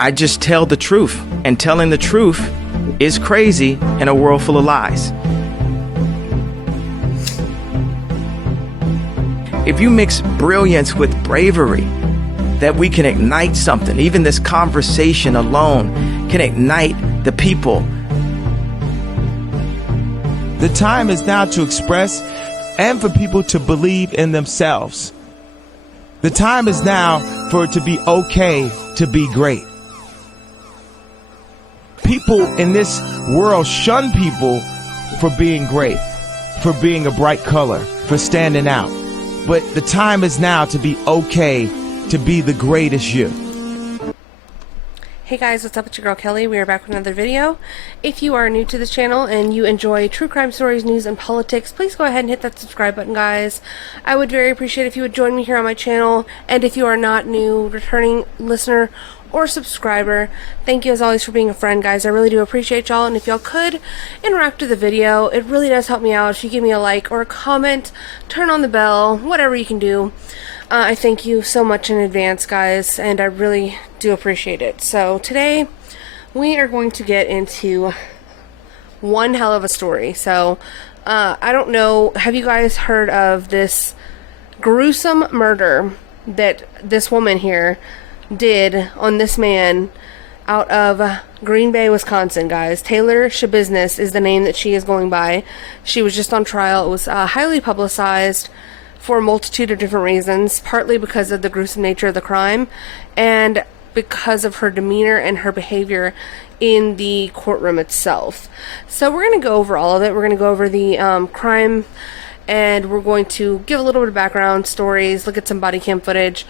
I just tell the truth, and telling the truth is crazy in a world full of lies. If you mix brilliance with bravery, that we can ignite something. Even this conversation alone can ignite the people. The time is now to express and for people to believe in themselves. The time is now for it to be okay to be great. People in this world shun people for being great, for being a bright color, for standing out. But the time is now to be okay to be the greatest you. Hey guys, what's up? It's your girl Kelly. We are back with another video. If you are new to this channel and you enjoy true crime stories, news, and politics, please go ahead and hit that subscribe button, guys. I would very appreciate if you would join me here on my channel. And if you are not new, returning listener, or subscriber, thank you as always for being a friend, guys. I really do appreciate y'all, and if y'all could interact with the video, it really does help me out. If you give me a like or a comment, turn on the bell, whatever you can do. I thank you so much in advance, guys, and I really do appreciate it. So today we are going to get into one hell of a story. So I don't know, have you guys heard of this gruesome murder that this woman here did on this man out of Green Bay, Wisconsin, guys? Taylor Schabusiness is the name that she is going by. She was just on trial. It was highly publicized for a multitude of different reasons, partly because of the gruesome nature of the crime and because of her demeanor and her behavior in the courtroom itself. So we're going to go over all of it. We're going to go over the crime, and we're going to give a little bit of background stories, look at some body cam footage,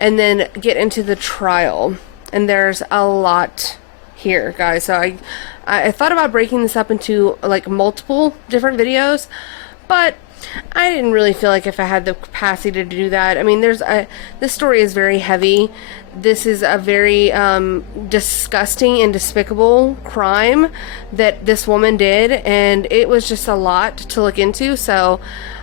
and then get into the trial. And there's a lot here, guys. So I thought about breaking this up into like multiple different videos, but I didn't really feel like if I had the capacity to do that. I mean, this story is very heavy. This is a very disgusting and despicable crime that this woman did, and it was just a lot to look into. So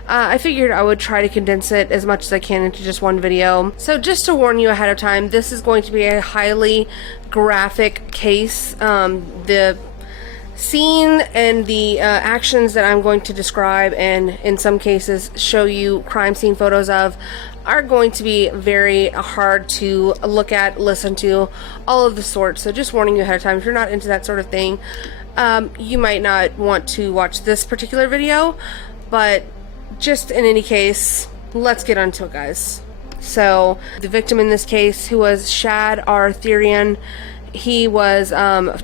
I figured I would try to condense it as much as I can into just one video. So just to warn you ahead of time, this is going to be a highly graphic case. The scene and the actions that I'm going to describe, and in some cases show you crime scene photos of, are going to be very hard to look at, listen to, all of the sorts. So just warning you ahead of time, if you're not into that sort of thing, you might not want to watch this particular video. But just in any case, let's get onto it, guys. So the victim in this case, who was Shad Arthurian, he was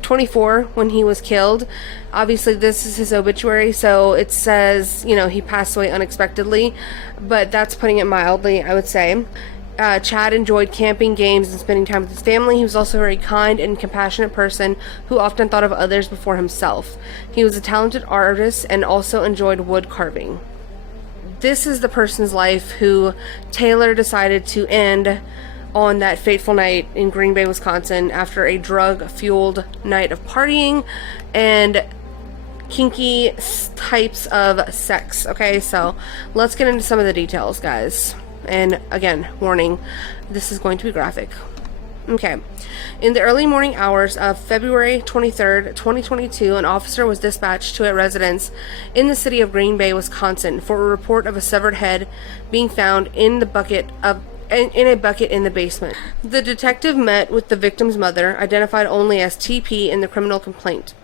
24 when he was killed. Obviously this is his obituary, so it says, you know, he passed away unexpectedly, but that's putting it mildly, I would say. Chad enjoyed camping, games, and spending time with his family. He was also a very kind and compassionate person who often thought of others before himself. He was a talented artist and also enjoyed wood carving. This is the person's life who Taylor decided to end on that fateful night in Green Bay, Wisconsin, after a drug-fueled night of partying and kinky types of sex. Okay, so let's get into some of the details, guys. And again, warning, this is going to be graphic. Okay. In the early morning hours of February 23rd, 2022, an officer was dispatched to a residence in the city of Green Bay, Wisconsin, for a report of a severed head being found in a bucket in the basement. The detective met with the victim's mother, identified only as TP in the criminal complaint.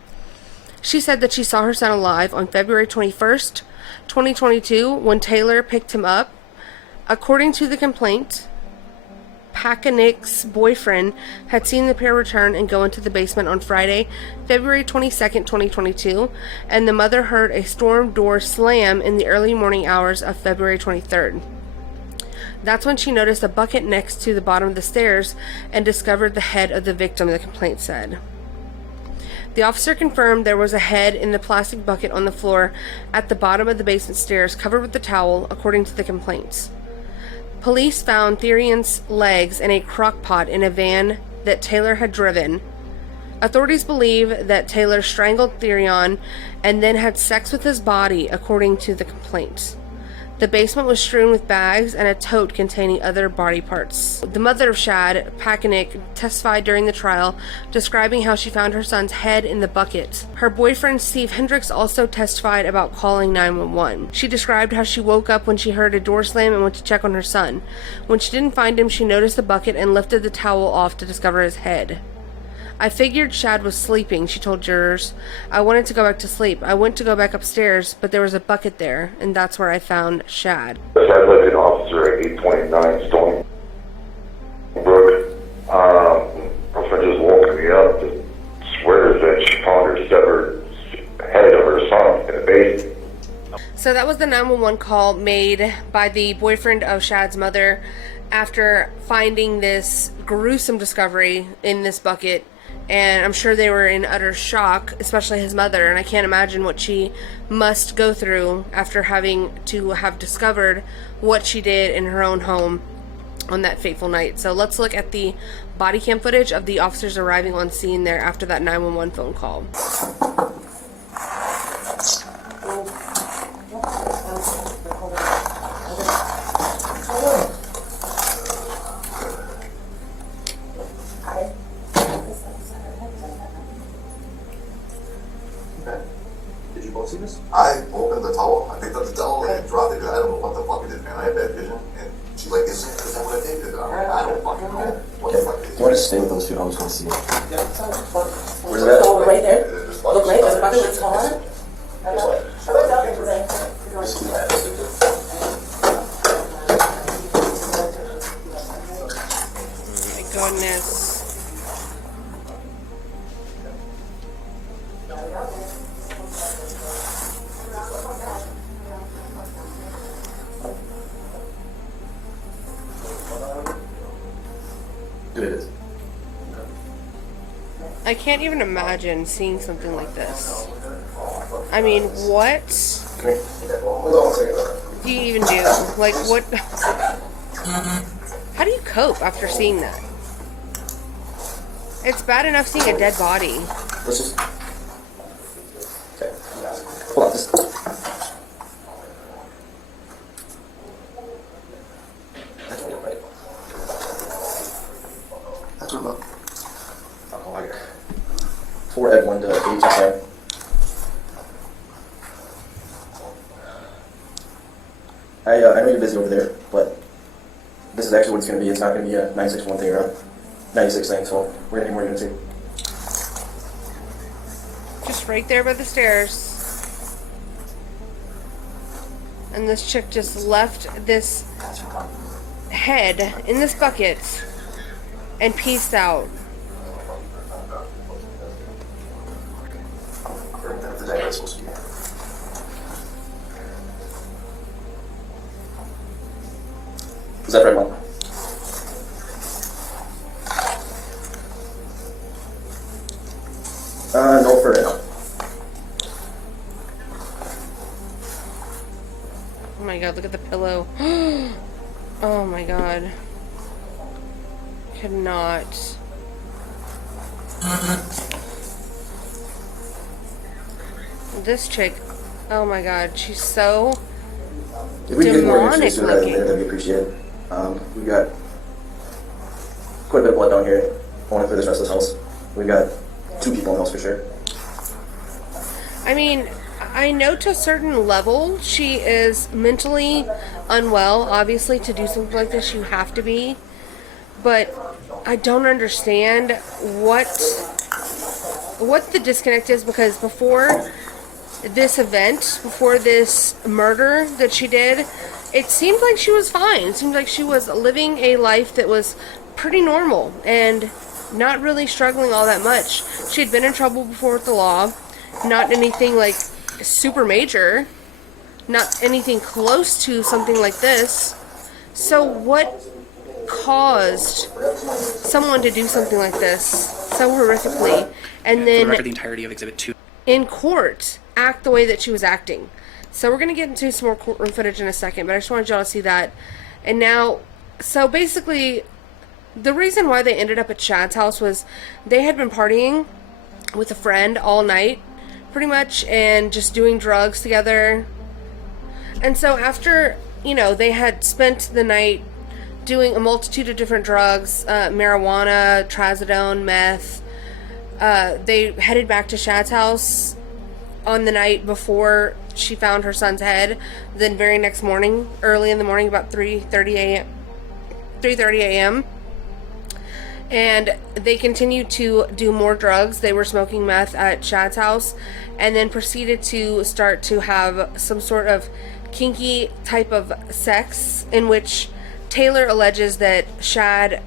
She said that she saw her son alive on February 21st, 2022, when Taylor picked him up. According to the complaint, Pakanik's boyfriend had seen the pair return and go into the basement on Friday, February 22nd, 2022, and the mother heard a storm door slam in the early morning hours of February 23rd. That's when she noticed a bucket next to the bottom of the stairs and discovered the head of the victim, the complaint said. The officer confirmed there was a head in the plastic bucket on the floor at the bottom of the basement stairs, covered with a towel, according to the complaints. Police found Therian's legs in a crock pot in a van that Taylor had driven. Authorities believe that Taylor strangled Therian and then had sex with his body, according to the complaints. The basement was strewn with bags and a tote containing other body parts. The mother of Shad, Packenick, testified during the trial, describing how she found her son's head in the bucket. Her boyfriend, Steve Hendricks, also testified about calling 911. She described how she woke up when she heard a door slam and went to check on her son. When she didn't find him, she noticed the bucket and lifted the towel off to discover his head. I figured Shad was sleeping, she told jurors. I wanted to go back to sleep. I went to go back upstairs, but there was a bucket there, and that's where I found Shad. I lived in officer at 829 Stony Brook. Girlfriend just woke me up to swear that she found her severed head of her son in a basement. So that was the 911 call made by the boyfriend of Shad's mother after finding this gruesome discovery in this bucket. And I'm sure they were in utter shock, especially his mother, and I can't imagine what she must go through after having to have discovered what she did in her own home on that fateful night. So let's look at the body cam footage of the officers arriving on scene there after that 911 phone call. Did you both see this? I opened the towel, I picked up the towel and dropped it because I don't know what the fuck it is, man. I have bad vision. And she's like, is that what I did? And I'm like, I don't fucking know what the fuck it is. You want to stay with those two? I was going to see it. Where's that? Oh, right there. Look Look right there. The bucket was taller. Oh my goodness. It is. I can't even imagine seeing something like this. I mean, what Come here. Hold on 1 second. do you even do? Like, what? How do you cope after seeing that? It's bad enough seeing a dead body. Let's just. Okay. Hold on. Just. That's what right. That's what about. Oh, I got 4 Ed 1 to H. Okay. I know you're busy over there, but this is actually what it's going to be. It's not going to be a 961 thing or a 96 thing, so we're going to get more unity. Just right there by the stairs. And this chick just left this head in this bucket and peaced out. That's the day it's supposed to be. Is that right, Mom? No for now. Oh my god, look at the pillow. Oh my god. Could not. This chick, oh my god, she's so If we can get more demonic unity sooner rather than looking. later, that'd be appreciated. We got quite a bit of blood down here. Only for this rest of this house. We got 2 people in the house for sure. I mean, I know to a certain level she is mentally unwell. Obviously, to do something like this, you have to be. But I don't understand what the disconnect is, because before this event, before this murder that she did, it seemed like she was fine. It seemed like she was living a life that was pretty normal and not really struggling all that much. She had been in trouble before with the law. Not anything like super major. Not anything close to something like this. So what caused someone to do something like this so horrifically and For the then record, the entirety of Exhibit 2. in court act the way that she was acting? So we're going to get into some more courtroom footage in a second, but I just wanted y'all to see that. And now, so basically, the reason why they ended up at Shad's house was they had been partying with a friend all night, pretty much, and just doing drugs together. And so after you know, they had spent the night doing a multitude of different drugs, marijuana, trazodone, meth. They headed back to Shad's house on the night before she found her son's head. Then very next morning, early in the morning, about 3:30 a.m., and they continued to do more drugs. They were smoking meth at Shad's house, and then proceeded to start to have some sort of kinky type of sex, in which Taylor alleges that Shad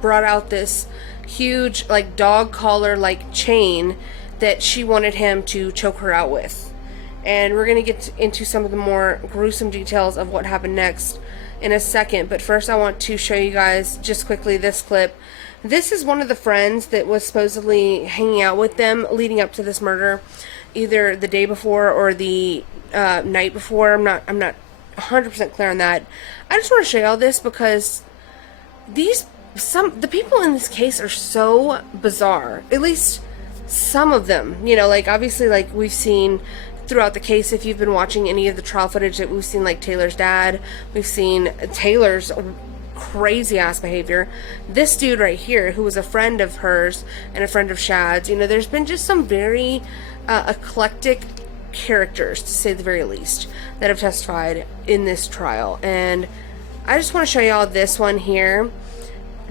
brought out this huge, like, dog collar like chain that she wanted him to choke her out with. And we're going to get into some of the more gruesome details of what happened next in a second. But first I want to show you guys just quickly this clip. This is one of the friends that was supposedly hanging out with them leading up to this murder, either the day before or the night before. I'm not 100% clear on that. I just want to show y'all this because the people in this case are so bizarre. At least some of them. You know, like, obviously, like, we've seen throughout the case, if you've been watching any of the trial footage, that we've seen, like, Taylor's dad, we've seen Taylor's crazy ass behavior. This dude right here, who was a friend of hers and a friend of Shad's, you know, there's been just some very eclectic characters, to say the very least, that have testified in this trial. And I just want to show y'all this one here,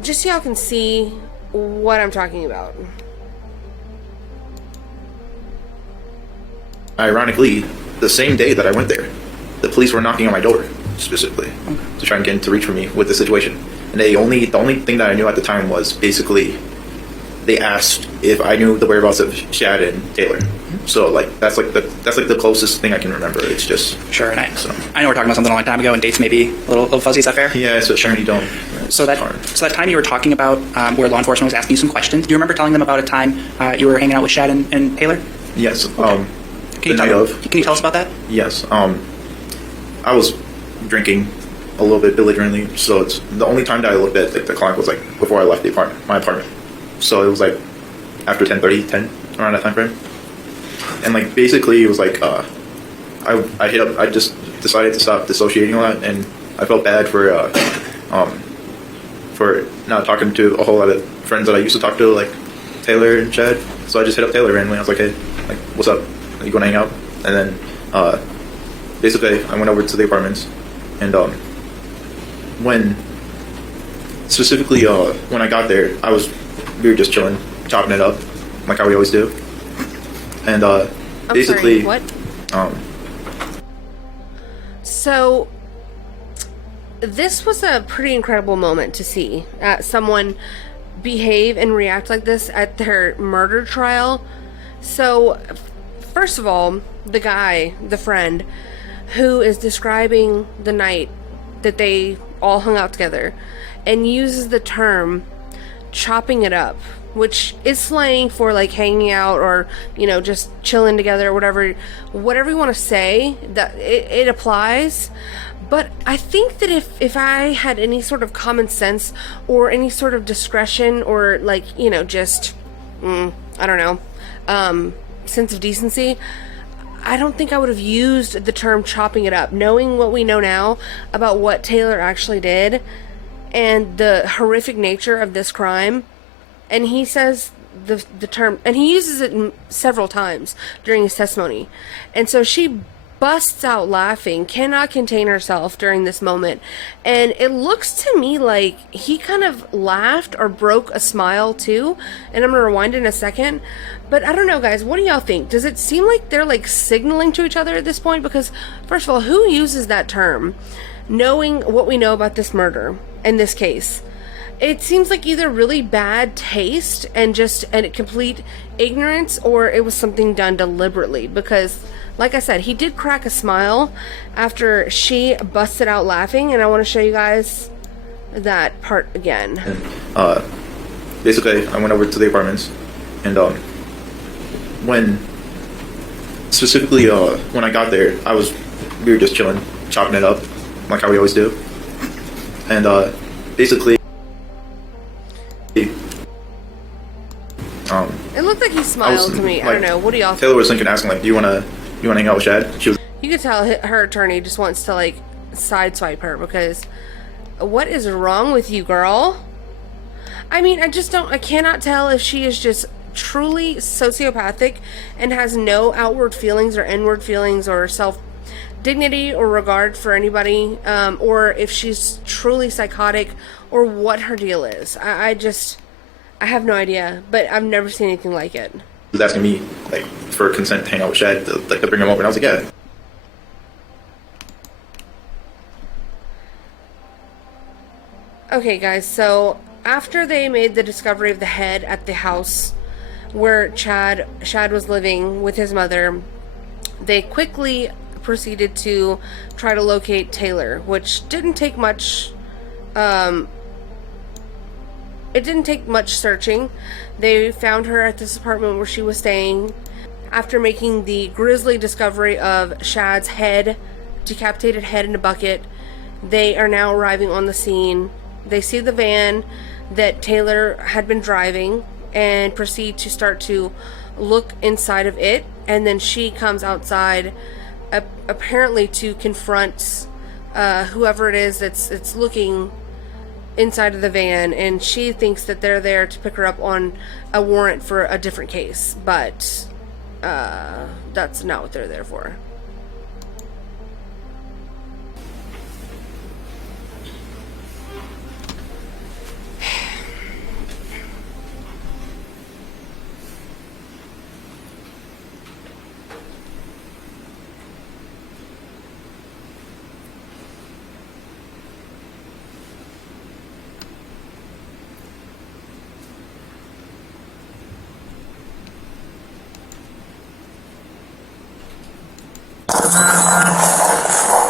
just so y'all can see what I'm talking about. Ironically, the same day that I went there, the police were knocking on my door specifically to try and get into reach for me with the situation. And the only thing that I knew at the time was basically they asked if I knew the whereabouts of Shad and Taylor. So like that's like the closest thing I can remember. It's just sure. And I know we're talking about something a long time ago, and dates may be a little fuzzy. Is that fair? Yeah, so sure. You don't. So that time you were talking about where law enforcement was asking you some questions. Do you remember telling them about a time you were hanging out with Shad and Taylor? Yes. Okay. Can you tell us about that? Yes. I was drinking a little bit belligerently, so it's the only time that I looked at, like, the clock was like before I left my apartment. So it was like after 10 around that time frame. And like basically it was like I just decided to stop dissociating a lot, and I felt bad for not talking to a whole lot of friends that I used to talk to, like Taylor and Chad. So I just hit up Taylor randomly. I was like, hey, like, what's up? Are you going to hang out? And then basically I went over to the apartments, and when I got there, we were just chilling, chopping it up like how we always do. And basically, sorry, what? So this was a pretty incredible moment to see someone behave and react like this at their murder trial. So first of all, the friend who is describing the night that they all hung out together and uses the term chopping it up, which is slang for like hanging out or, you know, just chilling together or whatever you want to say, that it applies. But I think that if I had any sort of common sense or any sort of discretion or, like, you know, just I don't know, sense of decency, I don't think I would have used the term chopping it up, knowing what we know now about what Taylor actually did and the horrific nature of this crime. And he says the term, and he uses it several times during his testimony. And so she busts out laughing, cannot contain herself during this moment. And it looks to me like he kind of laughed or broke a smile too. And I'm going to rewind in a second. But I don't know, guys, what do y'all think? Does it seem like they're like signaling to each other at this point? Because first of all, who uses that term, knowing what we know about this murder in this case? It seems like either really bad taste and just a complete ignorance, or it was something done deliberately. Because, like I said, he did crack a smile after she busted out laughing, and I want to show you guys that part again. Basically, I went over to the apartments, and when I got there, we were just chilling, chopping it up like how we always do, and basically. It looked like he smiled to me. I don't know. What do y'all think? Taylor was thinking, asking, like, do you want to hang out with Shad? You could tell her attorney just wants to, like, sideswipe her, because what is wrong with you, girl? I mean, I cannot tell if she is just truly sociopathic and has no outward feelings or inward feelings or self-dignity or regard for anybody, or if she's truly psychotic, or what her deal is. I have no idea, but I've never seen anything like it. He was asking me, like, for consent to hang out with Shad, to bring him over, and I was like, yeah. Okay, guys, so after they made the discovery of the head at the house where Shad was living with his mother, they quickly proceeded to try to locate Taylor, which didn't take much. It didn't take much searching. They found her at this apartment where she was staying. After making the grisly discovery of Shad's head, decapitated head in a bucket, they are now arriving on the scene. They see the van that Taylor had been driving and proceed to start to look inside of it, and then she comes outside apparently to confront whoever it is that's looking inside of the van, and she thinks that they're there to pick her up on a warrant for a different case, but that's not what they're there for.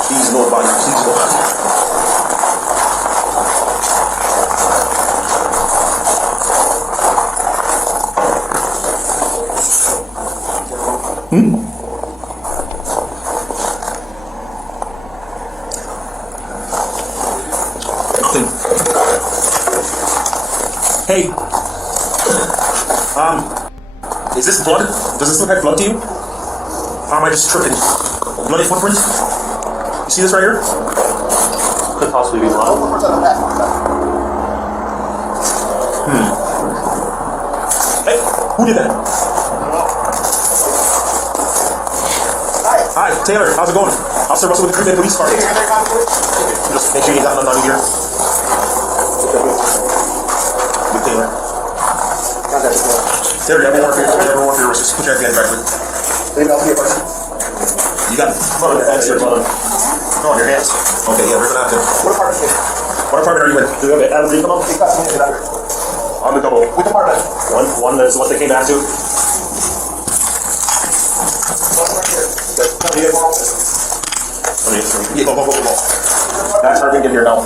Please no body, please no body. Nothing. Hey. Is this blood? Does this look like blood to you? Or am I just tripping? Bloody footprint? You see this right here? Could possibly be blood. Hey, who did that? Hi, Taylor, how's it going? Officer Russell with the Green Bay Police Car. Just make sure you got nothing on you here. Good, Taylor. Taylor, you have more for your wrist. Just put your hands back, please. You got your hands here, brother. No, on your hands. Okay, yeah, we're gonna have to. What apartment are you in? Do you have an come up? On the double. Which apartment? One is what they came back to. That's her gonna get here now.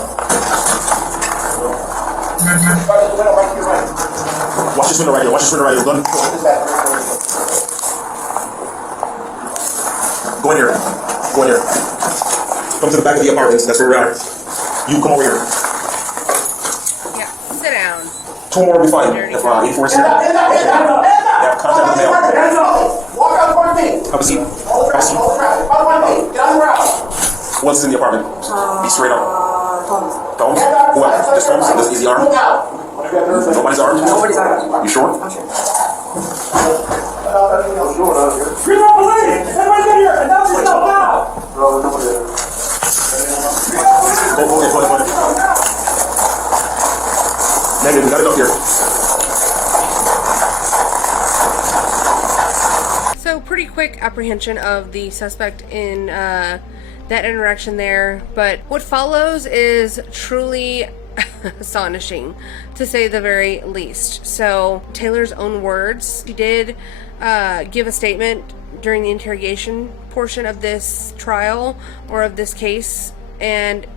Watch this window right here. Watch this window right here. Go in here. Go in here. Come to the back of the apartments. That's where we're at. You come over here. Yeah, sit down. Two more will be fine. If 84 is here. Yeah, contact with mail. Walk out in front of me. Have a seat. Get out of the house. What's in the apartment? Be straight up. Tones? Who else? Just Tones? Is he armed? Nobody's armed? Nobody's armed. You sure? You're not police! Everybody get here! Announce yourself now! Go. Negative, we gotta go here. So pretty quick apprehension of the suspect in that interaction there, but what follows is truly astonishing, to say the very least. So Taylor's own words, she did give a statement during the interrogation portion of this trial or of this case, and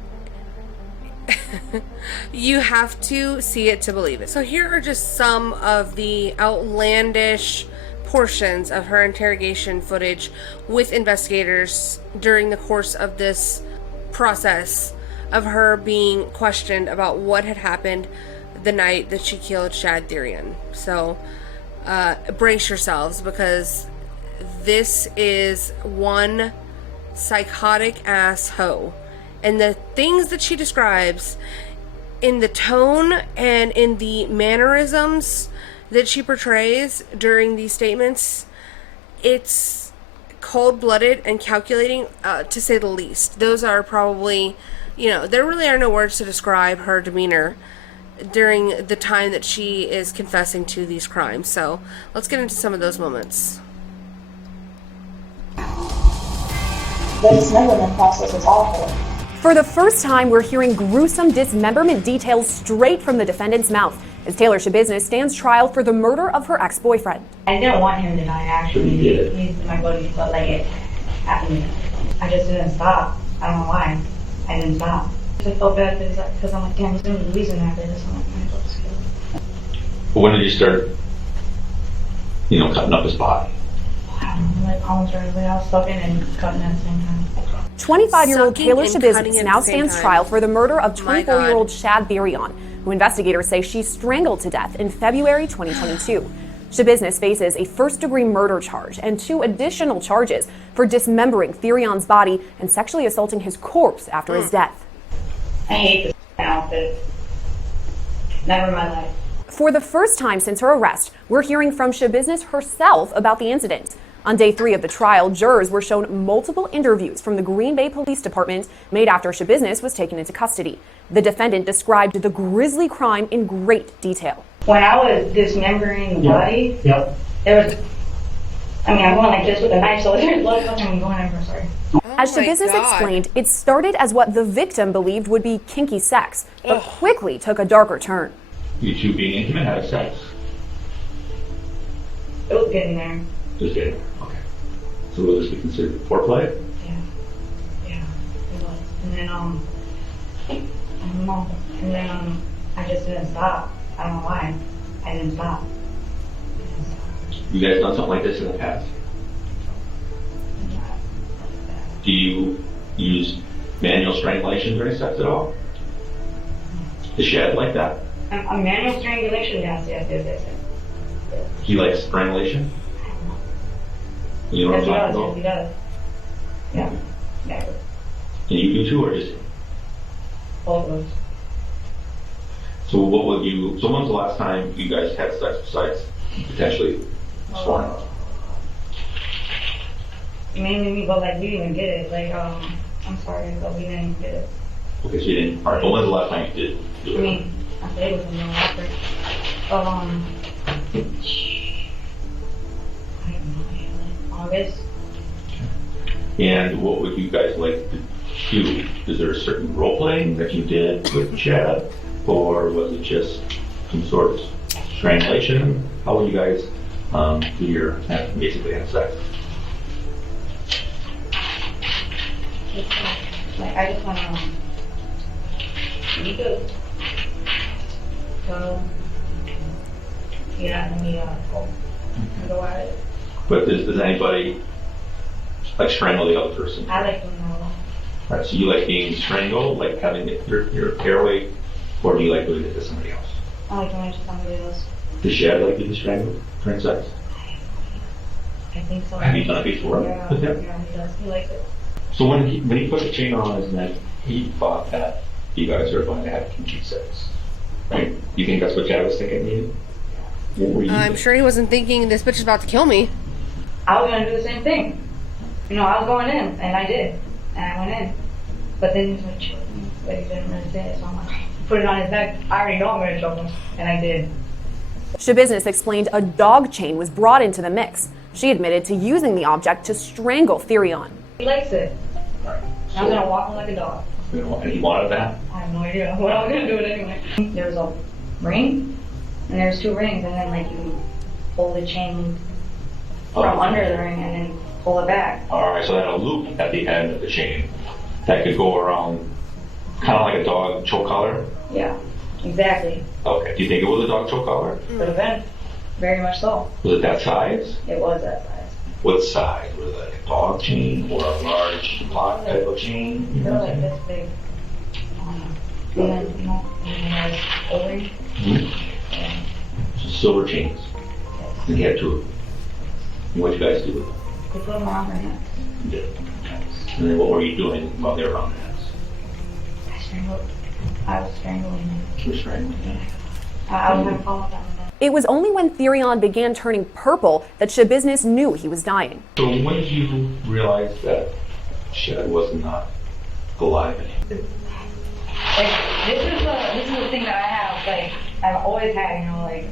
you have to see it to believe it. So here are just some of the outlandish portions of her interrogation footage with investigators during the course of this process of her being questioned about what had happened the night that she killed Shad Therian. So brace yourselves, because this is one psychotic ass hoe, And the things that she describes in the tone and in the mannerisms that she portrays during these statements, it's cold-blooded and calculating, to say the least. Those are probably, there really are no words to describe her demeanor during the time that she is confessing to these crimes. So let's get into some of those moments. The dismemberment process is awful. For the first time, we're hearing gruesome dismemberment details straight from the defendant's mouth as Taylor Schabusiness stands trial for the murder of her ex-boyfriend. I didn't want him to die, actually. He's my buddy, but like it happened. I just didn't stop. I don't know why. I didn't stop. I felt bad because I'm like, damn, he's going to be losing after this. I'm like, I might just kill him. But when did you start, cutting up his body? I don't know, like almost right away. I was sucking and cutting at the same time. 25-year-old Sucking Taylor and Schabusiness cutting now at the same stands time. trial for the murder of My God. 24-year-old Shad Birion, who investigators say she strangled to death in February 2022. Schabusiness faces a first-degree murder charge and 2 additional charges for dismembering Thirion's body and sexually assaulting his corpse after his death. I hate this outfit. Never in my life. For the first time since her arrest, we're hearing from Schabusiness herself about the incident. On day 3 of the trial, jurors were shown multiple interviews from the Green Bay Police Department made after Schabusiness was taken into custody. The defendant described the grisly crime in great detail. When I was dismembering the body, there was, I'm going like this with a knife, so there's blood coming going everywhere, sorry. As Schabusiness explained, it started as what the victim believed would be kinky sex, but quickly took a darker turn. You two being intimate, having sex? It was getting there. It was getting there. Okay. So will this be considered foreplay? Yeah, it was. And then, I don't know. And then, I just didn't stop. I don't know why. I didn't stop. You guys done something like this in the past? Do you use manual strangulation during sex at all? Is Shad like that? A manual strangulation, yes. He likes strangulation? You know what I'm talking about? He does. Yeah. And you do too, or just? Both of us. So what would you, so when's the last time you guys had sex besides potentially sworn? Mainly, but like we didn't get it. Like, I'm sorry, but we didn't get it. Okay, so you didn't, alright, but when's the last time you did do it? I played with him after. I don't know, August. And what would you guys like to do? Is there a certain role playing that you did with Chad? Or was it just some sort of strangulation? How would you guys do your, basically have sex? Like, I just want to be good. So, let me go at it. But does anybody like strangle the other person? I like to know. Alright, so you like being strangled, like having your airway, or do you like doing it to somebody else? I like doing it to somebody else. Does Shad like to be strangled during sex? I think so. Have you done it before? Yeah, he does. He likes it. So when he put the chain on his neck, he thought that you guys are going to have kinky sex, right? You think that's what Chad was thinking, maybe? What were you I'm thinking? sure he wasn't thinking this bitch is about to kill me. I was going to do the same thing. I was going in, and I did. And I went in. But then he was like, choke me. But he didn't really say it, so I'm like, put it on his neck. I already know I'm going to choke him. And I did. Schabusiness explained a dog chain was brought into the mix. She admitted to using the object to strangle Thirion. He likes it. Alright, I'm going to walk him like a dog. and he wanted that? I have no idea what I was going to do with it anyway. There was a ring, and there's 2 rings, and then like you pull the chain from under the ring and then pull it back. Alright, so then a loop at the end of the chain that could go around, kind of like a dog choke collar? Yeah, exactly. Okay, do you think it was a dog choke collar? Could have been. Very much so. Was it that size? It was that size. What size? Was it like a dog chain or a large lock type of chain? You They're know what like I'm this big. And then, and then it has O-ring. saying? So silver chains. And he had 2 of them. And what'd you guys do with them? They put them around her neck. You did. And then what were you doing while they were on the necks? I was strangling. You were strangling him. I was gonna fall down. It was only when Therion began turning purple that Schabusiness knew he was dying. So when did you realize that Chad was not alive anymore? Like, this is the thing that I have, like, I've always had, you know, like,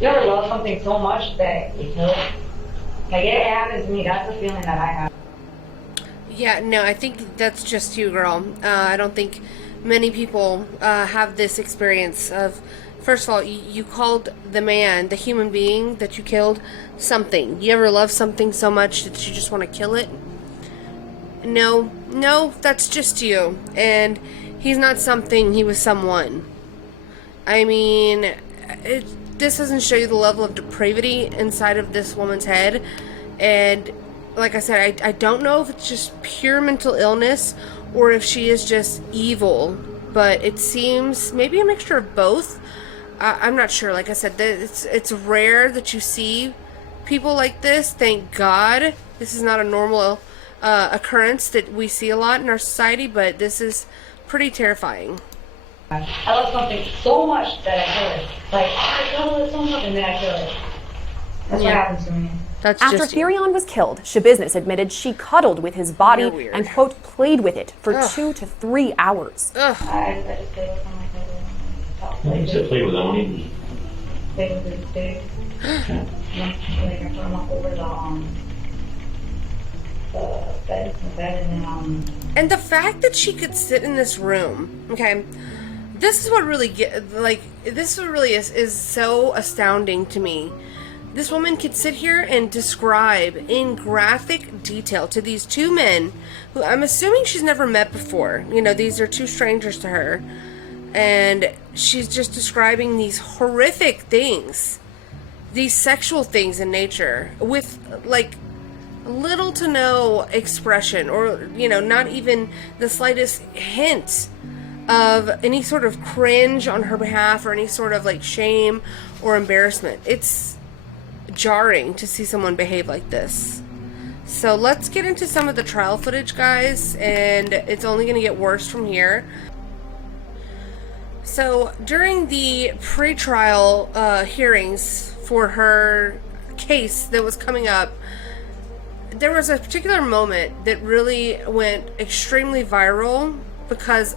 you ever love something so much that you kill it? Like, it happens to me, that's the feeling that I have. Yeah, no, I think that's just you, girl. I don't think many people have this experience of, first of all, you called the man, the human being that you killed, something. You ever love something so much that you just want to kill it? No, that's just you. And he's not something, he was someone. I mean, this doesn't show you the level of depravity inside of this woman's head. And like I said, I don't know if it's just pure mental illness or if she is just evil. But it seems maybe a mixture of both. I'm not sure. Like I said, it's rare that you see people like this. Thank God. This is not a normal occurrence that we see a lot in our society, but this is pretty terrifying. I love something so much that I kill it. Like, I love it so much and then I kill it. That's what happens to me. That's After just Therion was killed, Schabusiness admitted she cuddled with his body and, quote, played with it for 2 to 3 hours. I just play with him like When you said play with him, what do you mean? play with his dick. Like, I put him up over the bed and then, And the fact that she could sit in this room, okay, this is what really this is what really is so astounding to me. This woman could sit here and describe in graphic detail to these two men who I'm assuming she's never met before. You know, these are two strangers to her. And she's just describing these horrific things, these sexual things in nature with like little to no expression or, you know, not even the slightest hint of any sort of cringe on her behalf or any sort of like shame or embarrassment. It's jarring to see someone behave like this. So let's get into some of the trial footage, guys, and it's only going to get worse from here. So during the pre-trial hearings for her case that was coming up, there was a particular moment that really went extremely viral because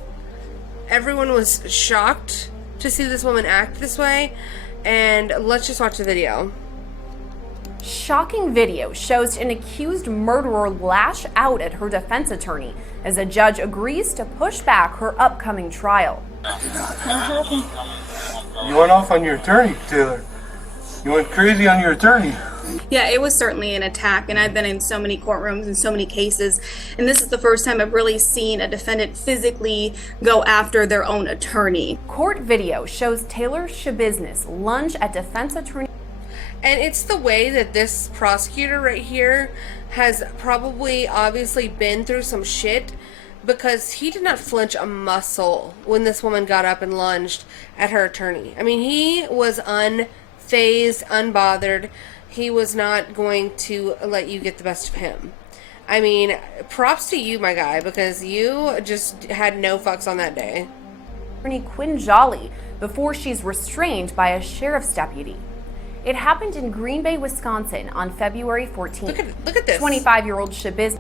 everyone was shocked to see this woman act this way. And let's just watch the video. Shocking video shows an accused murderer lash out at her defense attorney as a judge agrees to push back her upcoming trial. You went off on your attorney, Taylor. You went crazy on your attorney. Yeah, it was certainly an attack, and I've been in so many courtrooms and so many cases, and this is the first time I've really seen a defendant physically go after their own attorney. Court video shows Taylor Schabusiness lunge at defense attorney. And it's the way that this prosecutor right here has probably obviously been through some shit, because he did not flinch a muscle when this woman got up and lunged at her attorney. I mean, he was unfazed, unbothered. He was not going to let you get the best of him. I mean, props to you, my guy, because you just had no fucks on that day. Attorney Quinn Jolly before she's restrained by a sheriff's deputy. It happened in Green Bay, Wisconsin on February 14th. Look at this. 25-year-old Schabusiness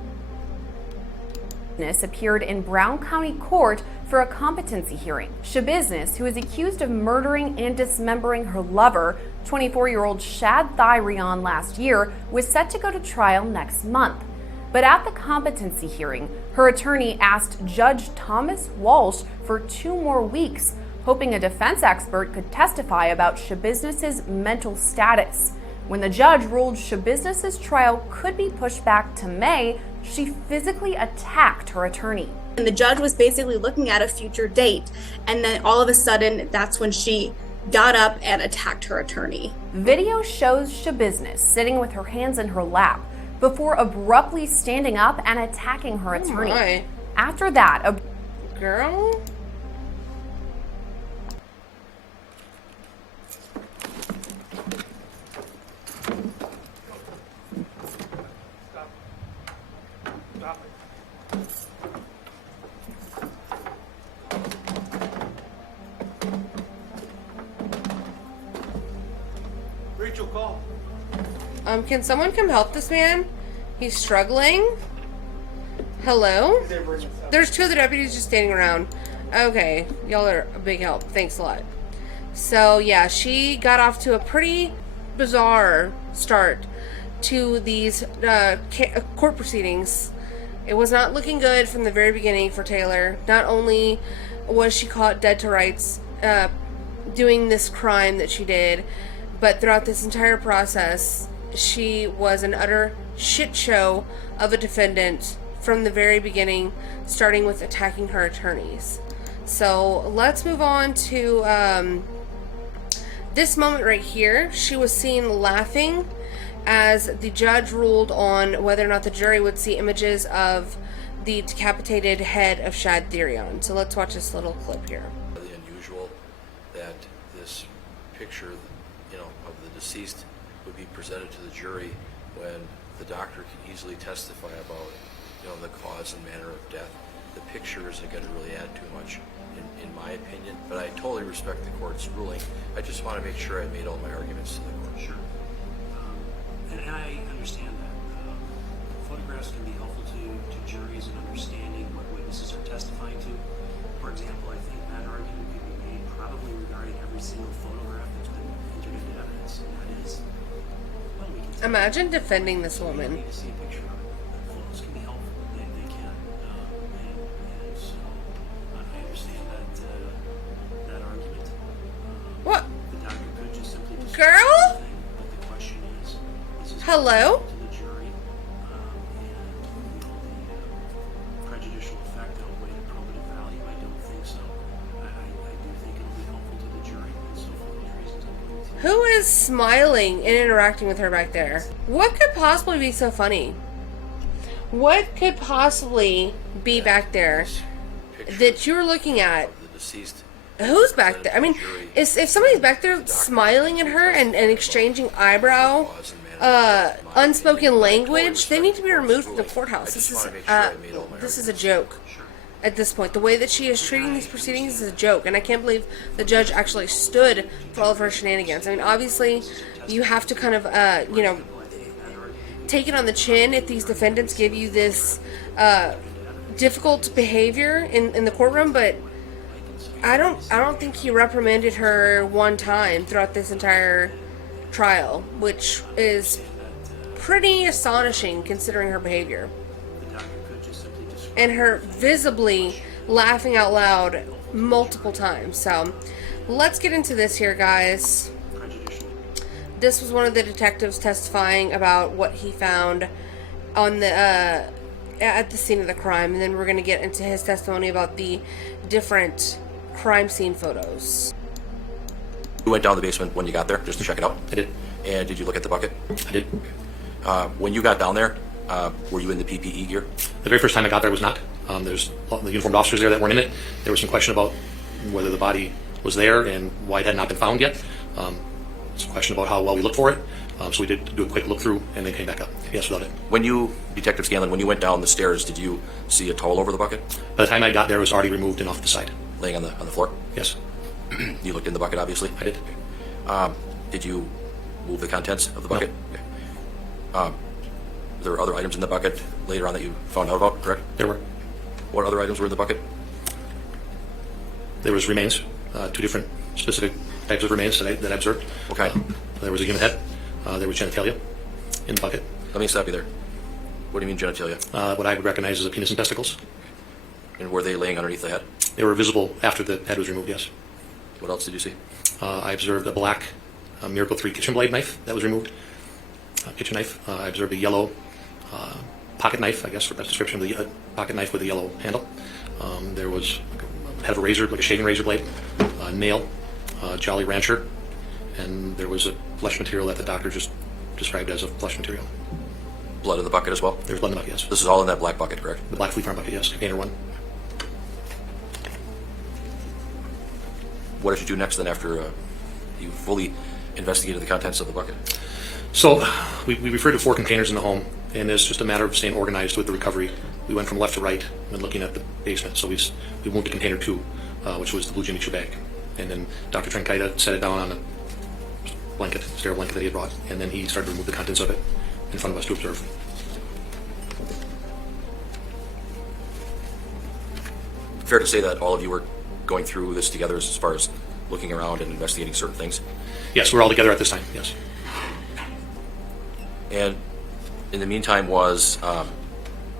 appeared in Brown County Court for a competency hearing. Schabusiness, who is accused of murdering and dismembering her lover, 24-year-old Shad Therion, last year, was set to go to trial next month. But at the competency hearing, her attorney asked Judge Thomas Walsh for 2 more weeks, hoping a defense expert could testify about Schabusiness's mental status. When the judge ruled Schabusiness's trial could be pushed back to May, she physically attacked her attorney. And the judge was basically looking at a future date, and then all of a sudden, that's when she got up and attacked her attorney. Video shows Schabusiness sitting with her hands in her lap before abruptly standing up and attacking her attorney. My. After that, Girl? call. Can someone come help this man? He's struggling. Hello? There's 2 of the deputies just standing around. Okay, y'all are a big help. Thanks a lot. So, yeah, she got off to a pretty bizarre start to these court proceedings. It was not looking good from the very beginning for Taylor. Not only was she caught dead to rights doing this crime that she did, but throughout this entire process, she was an utter shit show of a defendant from the very beginning, starting with attacking her attorneys. So let's move on to this moment right here. She was seen laughing as the judge ruled on whether or not the jury would see images of the decapitated head of Shad Therion. So let's watch this little clip here. Really unusual that this picture, you know, of the deceased would be presented to the jury when the doctor can easily testify about, you know, the cause and manner of death. The picture isn't going to really add too much, in my opinion, but I totally respect the court's ruling. I just want to make sure I made all my arguments to the court. Sure. And I understand that. Photographs can be helpful to juries in understanding what witnesses are testifying to. For example, I think that argument could be made probably regarding every single photograph that's been entered into evidence, and that is, well, we can Imagine defending this woman. need to see a picture of it. Photos can be helpful. They can. And so I understand that argument. What? The doctor could just simply Girl? but the question is this Hello? to the jury, and you know, the prejudicial effect outweigh the probative value? I don't think so. I do think it'll be helpful to the jury, and so for those reasons I'm going to. Who is smiling and interacting with her back there? What could possibly be so funny? What could possibly be back there that you're looking at? The deceased. Who's back there? I mean, if somebody's back there smiling at her and exchanging eyebrow, unspoken language, they need to be removed from the courthouse. This is a joke at this point. The way that she is treating these proceedings is a joke, and I can't believe the judge actually stood for all of her shenanigans. I mean, obviously, you have to kind of, you know, take it on the chin if these defendants give you this difficult behavior in the courtroom, but I don't think he reprimanded her one time throughout this entire trial, which is pretty astonishing considering her behavior. And her visibly laughing out loud multiple times. So, let's get into this here, guys. This was one of the detectives testifying about what he found on the at the scene of the crime, and then we're going to get into his testimony about the different crime scene photos. You went down the basement when you got there just to check it out? I did. And did you look at the bucket? I did. When you got down there, were you in the PPE gear? The very first time I got there was not. There's the uniformed officers there that weren't in it. There was some question about whether the body was there and why it had not been found yet. It's a question about how well we looked for it. So we did do a quick look through and then came back up. Yes, without it. When you, Detective Scanlon, when you went down the stairs, did you see a towel over the bucket? By the time I got there, it was already removed and off to the side. Laying on the floor? Yes. You looked in the bucket, obviously? I did. Did you move the contents of the bucket? No. Okay. There were other items in the bucket later on that you found out about, correct? There were. What other items were in the bucket? There was remains, 2 different specific types of remains that I observed. Okay. There was a human head. There was genitalia in the bucket. Let me stop you there. What do you mean genitalia? What I would recognize as a penis and testicles. And were they laying underneath the head? They were visible after the head was removed, yes. What else did you see? I observed a black Miracle 3 kitchen blade knife that was removed. Kitchen knife. I observed a yellow pocket knife, I guess for that description of the pocket knife with a yellow handle. There was a head of a razor, like a shaving razor blade, a nail, Jolly Rancher, and there was a flesh material that the doctor just described as a flesh material. Blood in the bucket as well? There's blood in the bucket, yes. This is all in that black bucket, correct? The black Fleet Farm bucket, yes. Container 1. What did you do next then after you fully investigated the contents of the bucket? So we referred to 4 containers in the home, and it's just a matter of staying organized with the recovery. We went from left to right when looking at the basement. So we moved to container 2, which was the blue Jimmy Choo bag. And then Dr. Trenkaita set it down on a blanket, sterile blanket that he had brought, and then he started to remove the contents of it in front of us to observe. Fair to say that all of you were going through this together as far as looking around and investigating certain things? Yes, we're all together at this time, yes. And in the meantime, was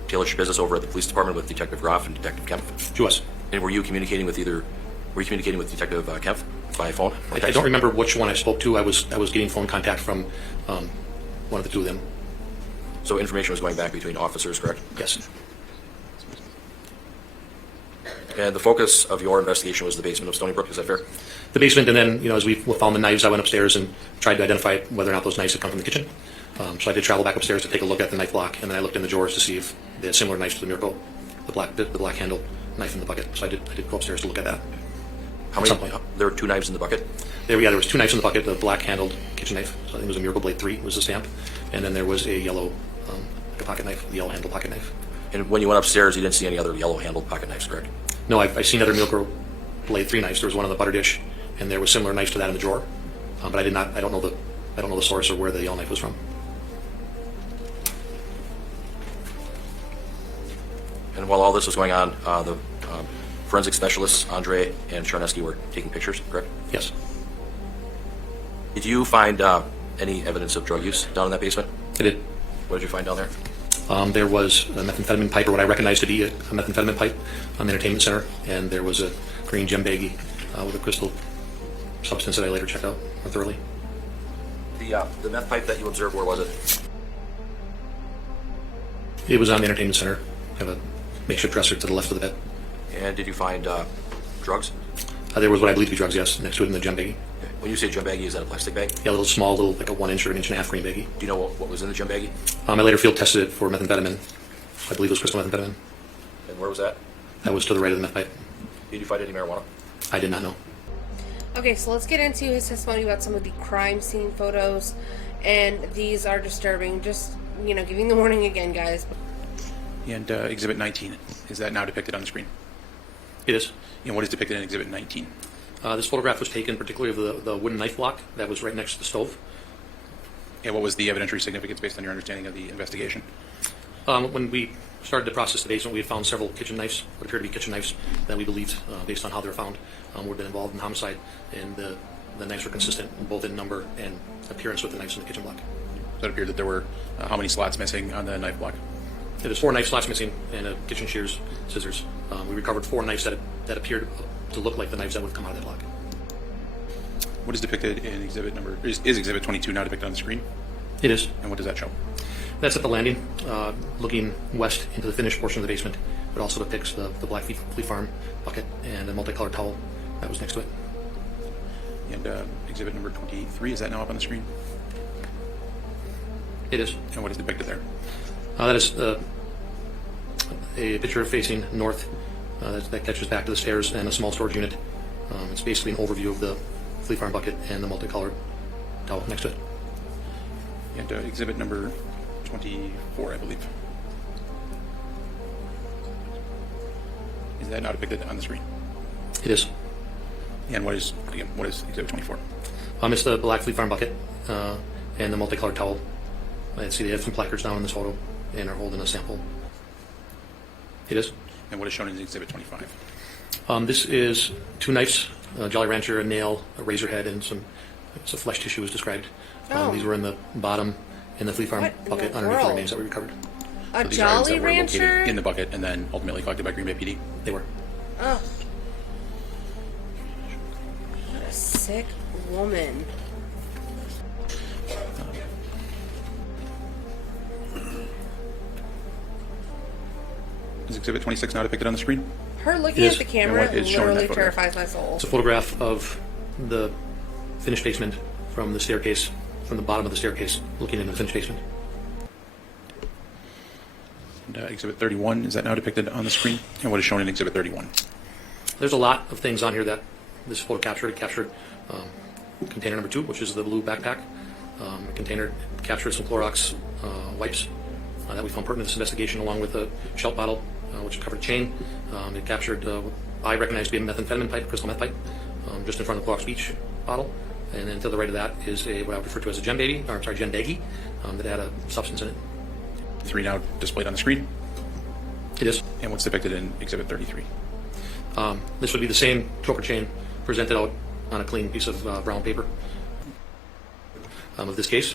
Taylor Schabusiness over at the police department with Detective Groff and Detective Kempf? She was. And were you communicating with Detective Kempf by phone? I don't remember which one I spoke to. I was getting phone contact from one of the two of them. So information was going back between officers, correct? Yes. And the focus of your investigation was the basement of Stony Brook, is that fair? The basement, and then, as we found the knives, I went upstairs and tried to identify whether or not those knives had come from the kitchen. So I did travel back upstairs to take a look at the knife block, and then I looked in the drawers to see if they had similar knives to the Miracle, the black handle knife in the bucket. So I did go upstairs to look at that. How many? There were 2 knives in the bucket? There was 2 knives in the bucket, the black handled kitchen knife. So I think it was a Miracle Blade 3 was the stamp, and then there was a yellow like a pocket knife, the yellow handled pocket knife. And when you went upstairs, you didn't see any other yellow handled pocket knives, correct? No, I've seen other Miracle Blade 3 knives. There was one on the butter dish, and there was similar knives to that in the drawer. But I don't know the source or where the yellow knife was from. And while all this was going on, the forensic specialists, Andre and Charneski, were taking pictures, correct? Yes. Did you find any evidence of drug use down in that basement? I did. What did you find down there? There was a methamphetamine pipe, or what I recognized to be a methamphetamine pipe on the entertainment center, and there was a green gem baggie with a crystal substance that I later checked out more thoroughly. The meth pipe that you observed, where was it? It was on the entertainment center. I have a makeshift dresser to the left of the bed. And did you find drugs? There was what I believe to be drugs, yes, next to it in the gem baggie. When you say gem baggie, is that a plastic bag? Yeah, a little small, like a 1 inch or 1.5 inch green baggie. Do you know what was in the gem baggie? I later field tested it for methamphetamine. I believe it was crystal methamphetamine. And where was that? That was to the right of the meth pipe. Did you find any marijuana? I did not know. Okay, so let's get into his testimony about some of the crime scene photos, and these are disturbing. Just, giving the warning again, guys. And Exhibit 19, is that now depicted on the screen? It is. And what is depicted in Exhibit 19? This photograph was taken particularly of the wooden knife block that was right next to the stove. And what was the evidentiary significance based on your understanding of the investigation? When we started to process the basement, we had found several kitchen knives, what appeared to be kitchen knives, that we believed, based on how they were found, would have been involved in homicide, and the knives were consistent both in number and appearance with the knives in the kitchen block. So it appeared that there were how many slots missing on the knife block? There's 4 knife slots missing and a kitchen shears, scissors. We recovered 4 knives that appeared to look like the knives that would have come out of that block. What is depicted in Exhibit number, is Exhibit 22 now depicted on the screen? It is. And what does that show? That's at the landing, looking west into the finished portion of the basement. It also depicts the black flea farm bucket and a multicolored towel that was next to it. And Exhibit number 23, is that now up on the screen? It is. And what is depicted there? That is a picture facing north that catches back to the stairs and a small storage unit. It's basically an overview of the flea farm bucket and the multicolored towel next to it. And Exhibit number 24, I believe. Is that now depicted on the screen? It is. And what is Exhibit 24? It's the black flea farm bucket and the multicolored towel. I see they have some placards down in this photo and are holding a sample. It is. And what is shown in Exhibit 25? This is 2 knives, a Jolly Rancher, a nail, a razor head, and some flesh tissue was described. Oh. These were in the bottom in the flea farm bucket underneath the remains that we recovered. A So these Jolly items that were Rancher? located in the bucket and then ultimately collected by Green Bay PD? They were. Oh. What a sick woman. Is Exhibit 26 now depicted on the screen? Her looking at the camera And what is shown in that literally photograph? terrifies my soul. It's a photograph of the finished basement from the staircase, from the bottom of the staircase, looking into the finished basement. And Exhibit 31, is that now depicted on the screen? And what is shown in Exhibit 31? There's a lot of things on here that this photo captured. It captured container number 2, which is the blue backpack. The container captured some Clorox wipes that we found pertinent to this investigation, along with a shell bottle, which covered a chain. It captured what I recognized to be a methamphetamine pipe, crystal meth pipe, just in front of the Clorox Beach bottle. And then to the right of that is what I would refer to as a gem baby, or I'm sorry, gem baggie, that had a substance in it. 3 now displayed on the screen. It is. And what's depicted in Exhibit 33? This would be the same choker chain presented out on a clean piece of brown paper of this case.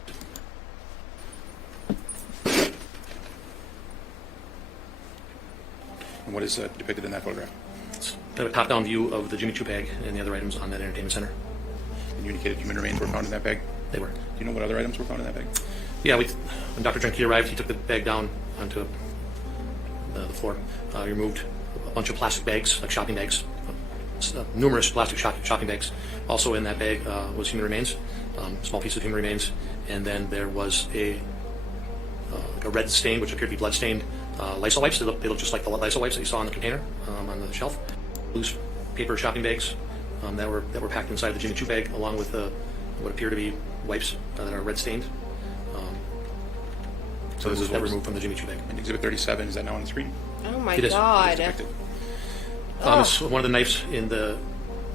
And what is depicted in that photograph? It's a top-down view of the Jimmy Choo bag and the other items on that entertainment center. And you indicated human remains were found in that bag? They were. Do you know what other items were found in that bag? Yeah, when Dr. Drenke arrived, he took the bag down onto the floor. He removed a bunch of plastic bags, like shopping bags, numerous plastic shopping bags. Also in that bag was human remains, small piece of human remains, and then there was like a red stain, which appeared to be blood-stained Lysol wipes. They look just like the Lysol wipes that you saw in the container on the shelf. Loose paper shopping bags that were packed inside the Jimmy Choo bag, along with what appear to be wipes that are red-stained. So this is that removed from the Jimmy Choo bag. And Exhibit 37, is that now on the screen? Oh my It is. God. It's one of the knives in the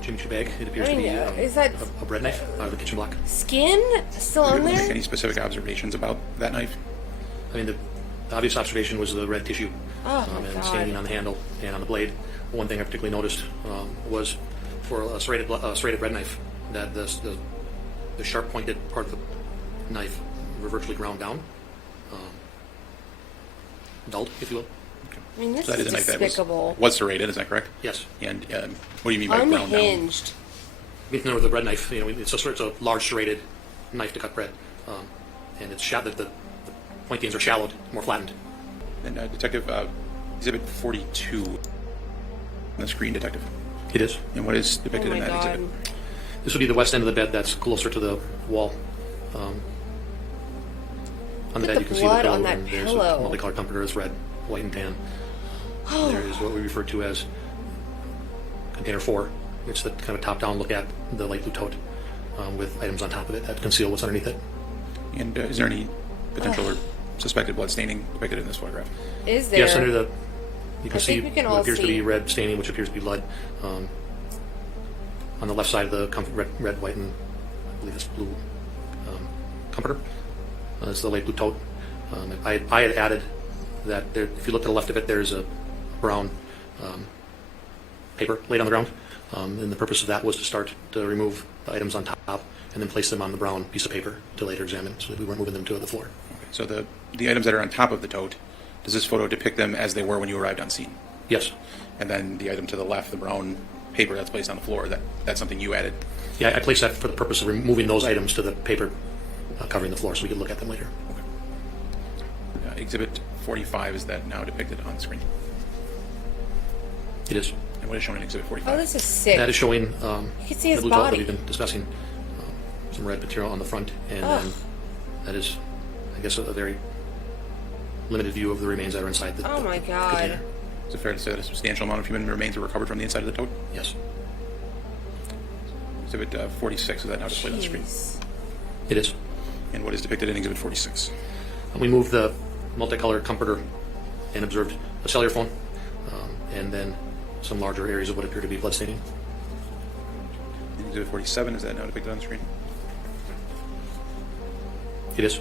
Jimmy Choo bag. It appears to be is that a bread knife out of the kitchen block. skin still on Make there? any specific observations about that knife? I mean, the obvious observation was the red tissue and staining on the handle and on the blade. One thing I particularly noticed was for a serrated bread knife that the sharp pointed part of the knife were virtually ground down, dulled, if you will. I mean, this So that is is a knife that despicable. was serrated, is that correct? Yes. And what do you mean by ground down? Unhinged. Being familiar with the bread knife, it's a large serrated knife to cut bread, and it's the point ends are shallowed, more flattened. And Detective, Exhibit 42 on the screen, Detective. It is. And what is depicted in that exhibit? This would be the west end of the bed that's closer to the wall. On the bed you can see the pillow, on that and there's pillow. a multicolored comforter. It's red, white, and tan. There is what we refer to as container 4. It's the kind of top-down look at the light blue tote with items on top of it that conceal what's underneath it. And is there any potential or suspected blood staining depicted in this photograph? Is there? Yes, under you can I see think we can what all appears to see. be red staining, which appears to be blood. On the left side of the red, white, and I believe it's blue comforter. It's the light blue tote. I had added that if you look to the left of it, there's a brown paper laid on the ground. And the purpose of that was to start to remove the items on top and then place them on the brown piece of paper to later examine, so that we weren't moving them to the floor. Okay. So the items that are on top of the tote, does this photo depict them as they were when you arrived on scene? Yes. And then the item to the left, the brown paper that's placed on the floor, that's something you added? Yeah, I placed that for the purpose of removing those items to the paper covering the floor so we could look at them later. Okay. Exhibit 45, is that now depicted on the screen? It is. And what is shown in Exhibit 45? Oh, this is sick. That is showing You can see his the blue tote that body. we've been discussing. Some red material on the front, and then that is, I guess, a very limited view of the remains that are inside the Oh my God. container. Is it fair to say that a substantial amount of human remains were recovered from the inside of the tote? Yes. Exhibit 46, is that now displayed on the screen? It is. And what is depicted in Exhibit 46? We moved the multicolored comforter and observed a cellular phone, and then some larger areas of what appear to be blood staining. In Exhibit 47, is that now depicted on the screen? It is.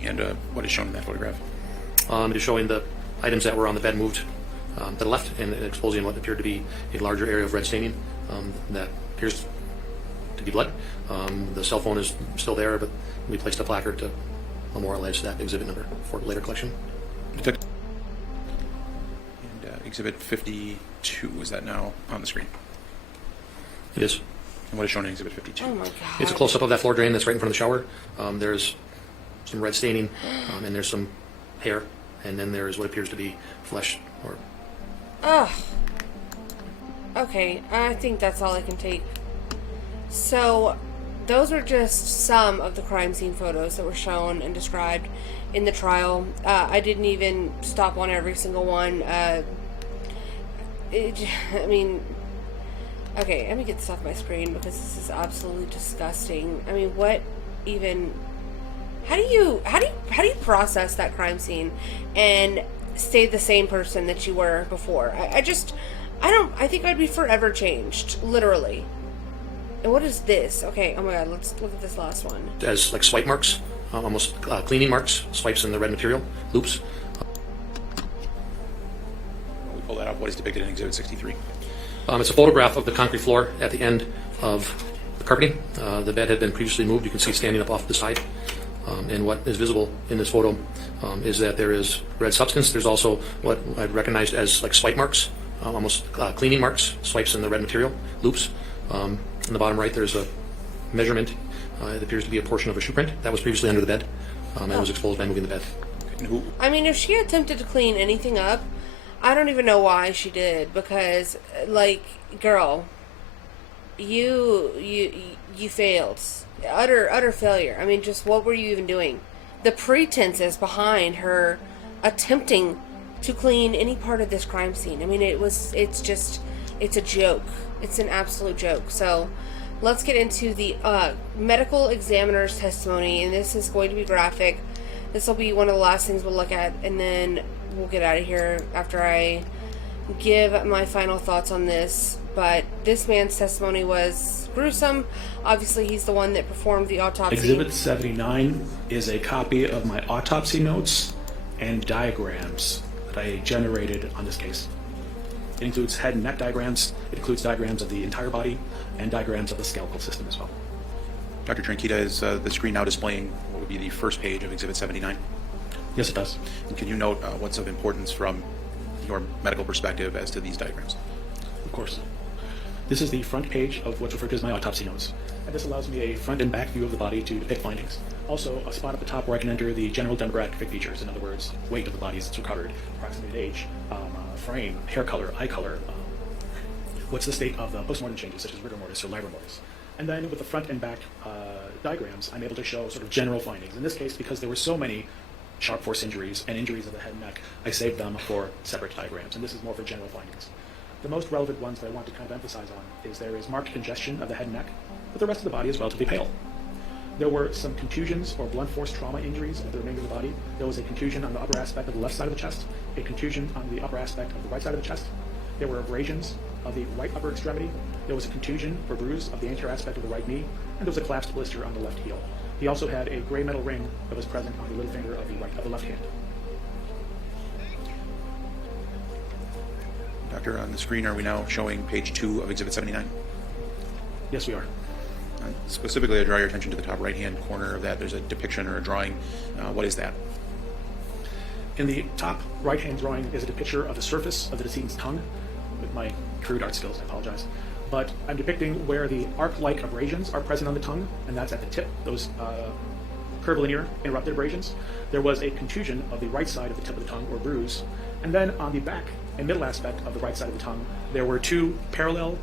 And what is shown in that photograph? It is showing the items that were on the bed moved to the left and exposing what appeared to be a larger area of red staining that appears to be blood. The cell phone is still there, but we placed a placard to memorialize that exhibit number for later collection. And Exhibit 52, is that now on the screen? It is. And what is shown in Exhibit 52? Oh my God. It's a close-up of that floor drain that's right in front of the shower. There's some red staining, and there's some hair, and then there's what appears to be flesh. Ugh. Okay, I think that's all I can take. So, those are just some of the crime scene photos that were shown and described in the trial. I didn't even stop on every single one. Okay, let me get this off my screen because this is absolutely disgusting. I mean, what even? How do you process that crime scene and stay the same person that you were before? I think I'd be forever changed, literally. And what is this? Okay, oh my god, let's look at this last one. As like swipe marks, almost cleaning marks, swipes in the red material, loops. We pull that up. What is depicted in Exhibit 63? It's a photograph of the concrete floor at the end of the carpeting. The bed had been previously moved. You can see it standing up off the side. And what is visible in this photo is that there is red substance. There's also what I recognized as like swipe marks, almost cleaning marks, swipes in the red material, loops. In the bottom right, there's a measurement. It appears to be a portion of a shoe print that was previously under the bed and was exposed by moving the bed. I mean, if she attempted to clean anything up, I don't even know why she did, because, like, girl, you failed. Utter failure. I mean, just what were you even doing? The pretenses behind her attempting to clean any part of this crime scene. I mean, it's a joke. It's an absolute joke. So let's get into the medical examiner's testimony, and this is going to be graphic. This will be one of the last things we'll look at, and then we'll get out of here after I give my final thoughts on this. But this man's testimony was gruesome. Obviously, he's the one that performed the autopsy. Exhibit 79 is a copy of my autopsy notes and diagrams that I generated on this case. It includes head and neck diagrams, it includes diagrams of the entire body, and diagrams of the skeletal system as well. Dr. Trinkita, is the screen now displaying what would be the first page of Exhibit 79? Yes, it does. And can you note what's of importance from your medical perspective as to these diagrams? Of course. This is the front page of what's referred to as my autopsy notes. And this allows me a front and back view of the body to depict findings. Also, a spot at the top where I can enter the general demographic features, in other words, weight of the body as it's recovered, approximate age, frame, hair color, eye color, what's the state of the postmortem changes, such as rigor mortis or livor mortis. And then with the front and back diagrams, I'm able to show sort of general findings. In this case, because there were so many sharp force injuries and injuries of the head and neck, I saved them for separate diagrams, and this is more for general findings. The most relevant ones that I want to kind of emphasize on is there is marked congestion of the head and neck, but the rest of the body is relatively pale. There were some contusions or blunt force trauma injuries of the remainder of the body. There was a contusion on the upper aspect of the left side of the chest, a contusion on the upper aspect of the right side of the chest. There were abrasions of the right upper extremity. There was a contusion or bruise of the anterior aspect of the right knee, and there was a collapsed blister on the left heel. He also had a gray metal ring that was present on the little finger of the left hand. Doctor, on the screen, are we now showing page 2 of Exhibit 79? Yes, we are. Specifically, I draw your attention to the top right-hand corner of that. There's a depiction or a drawing. What is that? In the top right-hand drawing is a depiction of the surface of the decedent's tongue. With my crude art skills, I apologize. But I'm depicting where the arc-like abrasions are present on the tongue, and that's at the tip, those curvilinear interrupted abrasions. There was a contusion of the right side of the tip of the tongue, or bruise. And then on the back and middle aspect of the right side of the tongue, there were two parallel,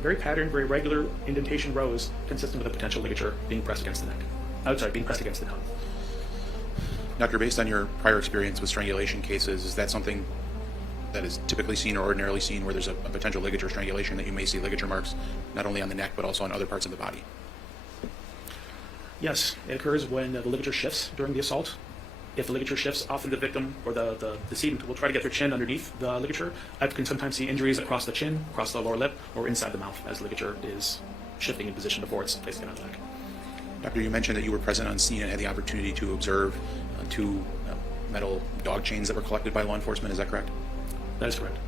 very patterned, very regular indentation rows consistent with a potential ligature being pressed against the neck. Being pressed against the tongue. Doctor, based on your prior experience with strangulation cases, is that something that is typically seen or ordinarily seen where there's a potential ligature strangulation, that you may see ligature marks not only on the neck but also on other parts of the body? Yes, it occurs when the ligature shifts during the assault. If the ligature shifts, often the victim or the decedent will try to get their chin underneath the ligature. I can sometimes see injuries across the chin, across the lower lip, or inside the mouth as the ligature is shifting in position before it's placed on the neck. Doctor, you mentioned that you were present on scene and had the opportunity to observe two metal dog chains that were collected by law enforcement. Is that correct? That is correct.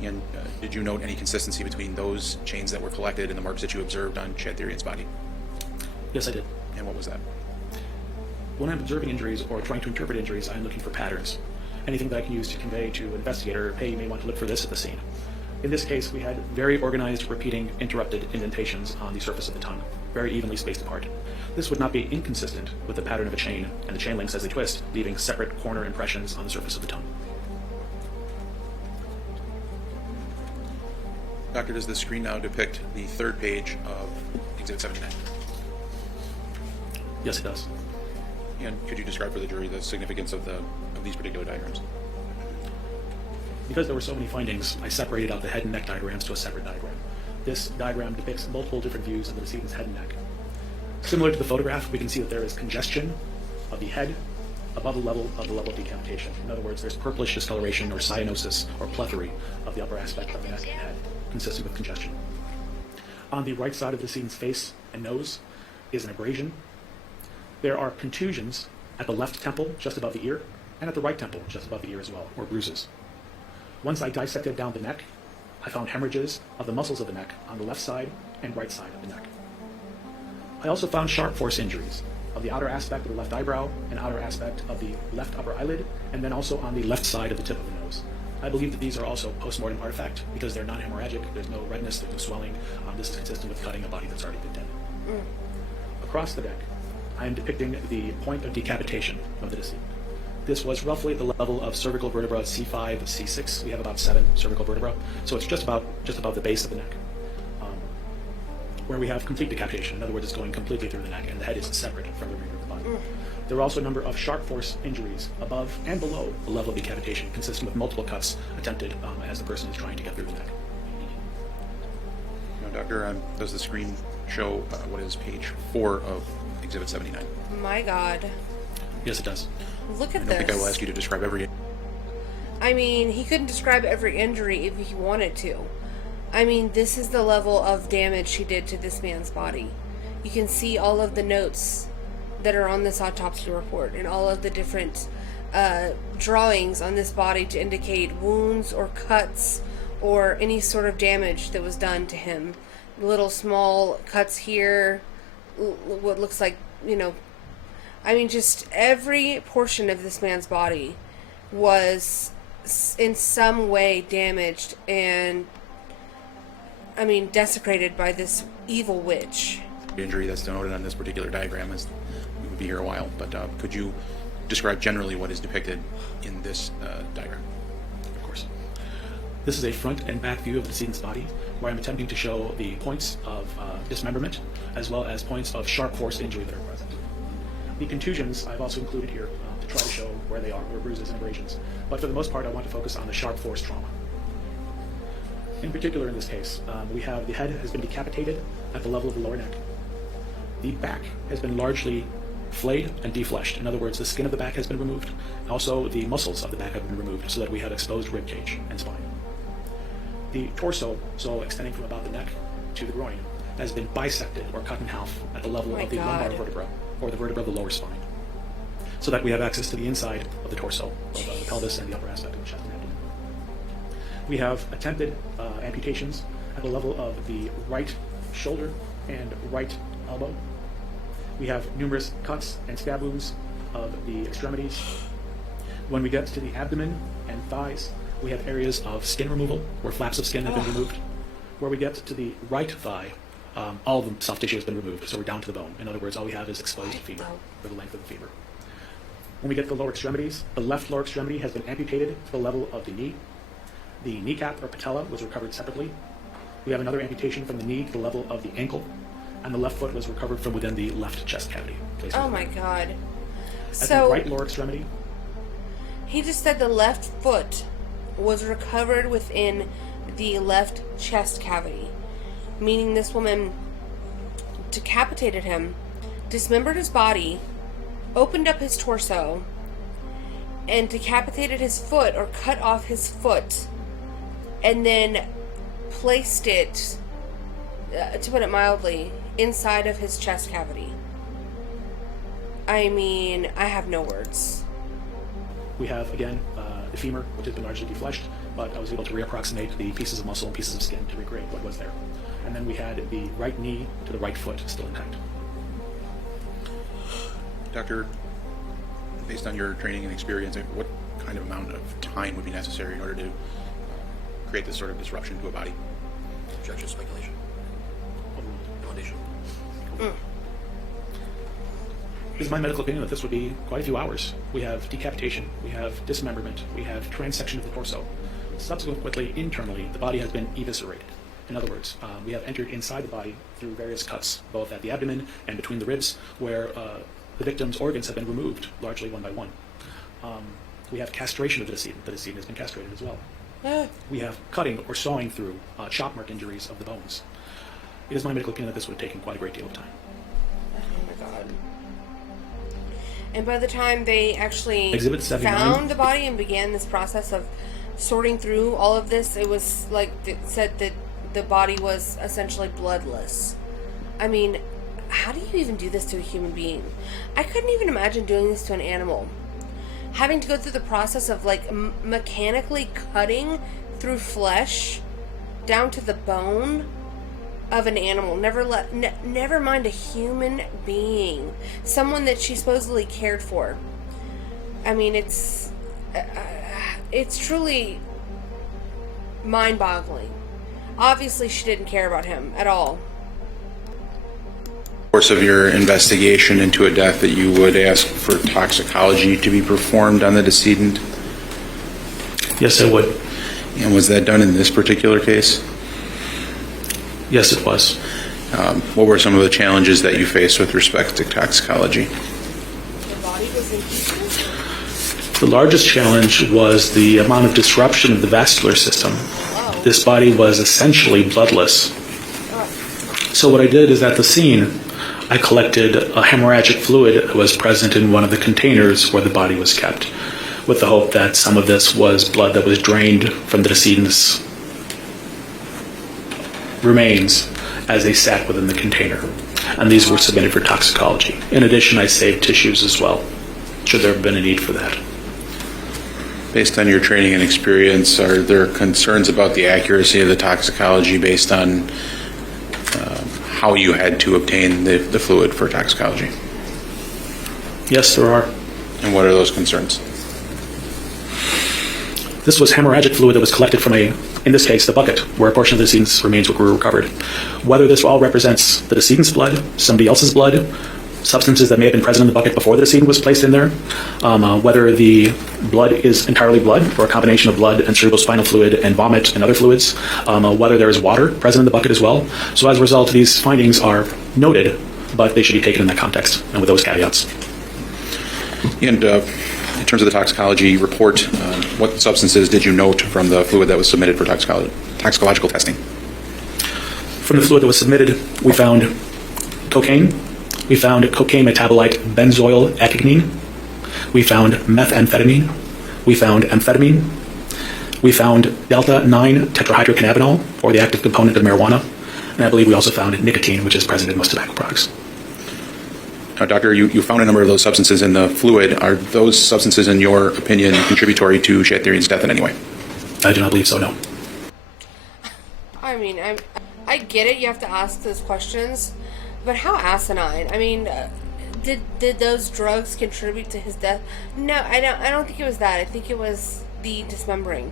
And did you note any consistency between those chains that were collected and the marks that you observed on Chad Therian's body? Yes, I did. And what was that? When I'm observing injuries or trying to interpret injuries, I'm looking for patterns. Anything that I can use to convey to an investigator, hey, you may want to look for this at the scene. In this case, we had very organized, repeating, interrupted indentations on the surface of the tongue, very evenly spaced apart. This would not be inconsistent with the pattern of a chain and the chain links as they twist, leaving separate corner impressions on the surface of the tongue. Doctor, does the screen now depict the third page of Exhibit 79? Yes, it does. And could you describe for the jury the significance of these particular diagrams? Because there were so many findings, I separated out the head and neck diagrams to a separate diagram. This diagram depicts multiple different views of the decedent's head and neck. Similar to the photograph, we can see that there is congestion of the head above the level of decapitation. In other words, there's purplish discoloration or cyanosis or plethora of the upper aspect of the neck and head, consistent with congestion. On the right side of the decedent's face and nose is an abrasion. There are contusions at the left temple, just above the ear, and at the right temple, just above the ear as well, or bruises. Once I dissected down the neck, I found hemorrhages of the muscles of the neck on the left side and right side of the neck. I also found sharp force injuries of the outer aspect of the left eyebrow and outer aspect of the left upper eyelid, and then also on the left side of the tip of the nose. I believe that these are also post-mortem artifact because they're non-hemorrhagic, there's no redness, there's no swelling. This is consistent with cutting a body that's already been dead. Across the neck, I am depicting the point of decapitation of the decedent. This was roughly at the level of cervical vertebra C5, C6. We have about 7 cervical vertebrae, so it's just above the base of the neck, where we have complete decapitation. In other words, it's going completely through the neck, and the head is separate from the rear of the body. There were also a number of sharp force injuries above and below the level of decapitation, consistent with multiple cuts attempted as the person is trying to get through the neck. Now, Doctor, does the screen show what is page 4 of Exhibit 79? My God. Yes, it does. Look at I don't this. think I will ask you to describe every... I mean, he couldn't describe every injury if he wanted to. I mean, this is the level of damage he did to this man's body. You can see all of the notes that are on this autopsy report and all of the different drawings on this body to indicate wounds or cuts or any sort of damage that was done to him. Little small cuts here, what looks like, you know, I mean, just every portion of this man's body was in some way damaged and, I mean, desecrated by this evil witch. Injury that's denoted on this particular diagram is, we would be here a while, but could you describe generally what is depicted in this diagram? Of course. This is a front and back view of the decedent's body, where I'm attempting to show the points of dismemberment, as well as points of sharp force injury that are present. The contusions I've also included here to try to show where they are, where bruises and abrasions, but for the most part I want to focus on the sharp force trauma. In particular in this case, we have the head has been decapitated at the level of the lower neck. The back has been largely flayed and defleshed. In other words, the skin of the back has been removed. Also, the muscles of the back have been removed so that we have exposed rib cage and spine. The torso, so extending from about the neck to the groin, has been bisected or cut in half at the level of the lumbar vertebra, or the vertebra of the lower spine, so that we have access to the inside of the torso, of the pelvis and the upper aspect of the chest and abdomen. We have attempted amputations at the level of the right shoulder and right elbow. We have numerous cuts and stab wounds of the extremities. When we get to the abdomen and thighs, we have areas of skin removal, where flaps of skin have been removed. Where we get to the right thigh, all of the soft tissue has been removed, so we're down to the bone. In other words, all we have is exposed femur, for the length of the femur. When we get to the lower extremities, the left lower extremity has been amputated to the level of the knee. The kneecap or patella was recovered separately. We have another amputation from the knee to the level of the ankle, and the left foot was recovered from within the left chest cavity. Oh my God. At So the right lower extremity, he just said the left foot was recovered within the left chest cavity, meaning this woman decapitated him, dismembered his body, opened up his torso, and decapitated his foot or cut off his foot, and then placed it, to put it mildly, inside of his chest cavity. I mean, I have no words. we have, again, the femur, which has been largely defleshed, but I was able to reapproximate the pieces of muscle and pieces of skin to recreate what was there. And then we had the right knee to the right foot still intact. Doctor, based on your training and experience, what kind of amount of time would be necessary in order to create this sort of disruption to a body? Objection, speculation. Foundation. It is my medical opinion that this would be quite a few hours. We have decapitation, we have dismemberment, we have transection of the torso. Subsequently, internally, the body has been eviscerated. In other words, we have entered inside the body through various cuts, both at the abdomen and between the ribs, where the victim's organs have been removed, largely one by one. We have castration of the decedent. The decedent has been castrated as well. We have cutting or sawing through chop mark injuries of the bones. It is my medical opinion that this would have taken quite a great deal of time. Oh my God. And by the time they actually Exhibit 79. found the body and began this process of sorting through all of this, it was like it said that the body was essentially bloodless. I mean, how do you even do this to a human being? I couldn't even imagine doing this to an animal. Having to go through the process of like mechanically cutting through flesh down to the bone of an animal. Never mind a human being, someone that she supposedly cared for. I mean, it's truly mind-boggling. Obviously, she didn't care about him at all. Course of your investigation into a death that you would ask for toxicology to be performed on the decedent? Yes, I would. And was that done in this particular case? Yes, it was. What were some of the challenges that you faced with respect to toxicology? The body was in pieces? The largest challenge was the amount of disruption of the vascular system. Oh. This body was essentially bloodless. So what I did is at the scene, I collected a hemorrhagic fluid that was present in one of the containers where the body was kept, with the hope that some of this was blood that was drained from the decedent's remains as they sat within the container. And these were submitted for toxicology. In addition, I saved tissues as well, should there have been a need for that. Based on your training and experience, are there concerns about the accuracy of the toxicology based on how you had to obtain the fluid for toxicology? Yes, there are. And what are those concerns? This was hemorrhagic fluid that was collected from in this case, the bucket, where a portion of the decedent's remains were recovered. Whether this all represents the decedent's blood, somebody else's blood, substances that may have been present in the bucket before the decedent was placed in there, whether the blood is entirely blood or a combination of blood and cerebrospinal fluid and vomit and other fluids, whether there is water present in the bucket as well. So as a result, these findings are noted, but they should be taken in that context and with those caveats. And in terms of the toxicology report, what substances did you note from the fluid that was submitted for toxicological testing? From the fluid that was submitted, we found cocaine. We found cocaine metabolite benzoyl ecgonine. We found methamphetamine. We found amphetamine. We found delta-9 tetrahydrocannabinol, or the active component of marijuana. And I believe we also found nicotine, which is present in most tobacco products. Now, Doctor, you found a number of those substances in the fluid. Are those substances, in your opinion, contributory to Shathirian's death in any way? I do not believe so, no. I mean, I get it. You have to ask those questions. But how asinine? I mean, did those drugs contribute to his death? No, I don't think it was that. I think it was the dismembering.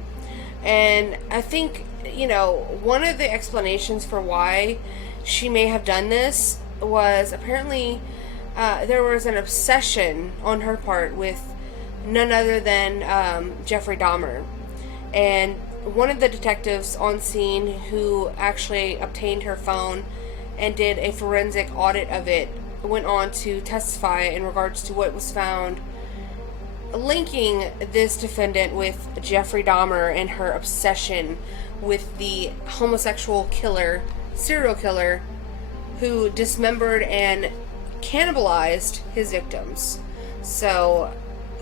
And I think, one of the explanations for why she may have done this was apparently there was an obsession on her part with none other than Jeffrey Dahmer. And one of the detectives on scene who actually obtained her phone and did a forensic audit of it went on to testify in regards to what was found linking this defendant with Jeffrey Dahmer and her obsession with the homosexual killer, serial killer, who dismembered and cannibalized his victims. So,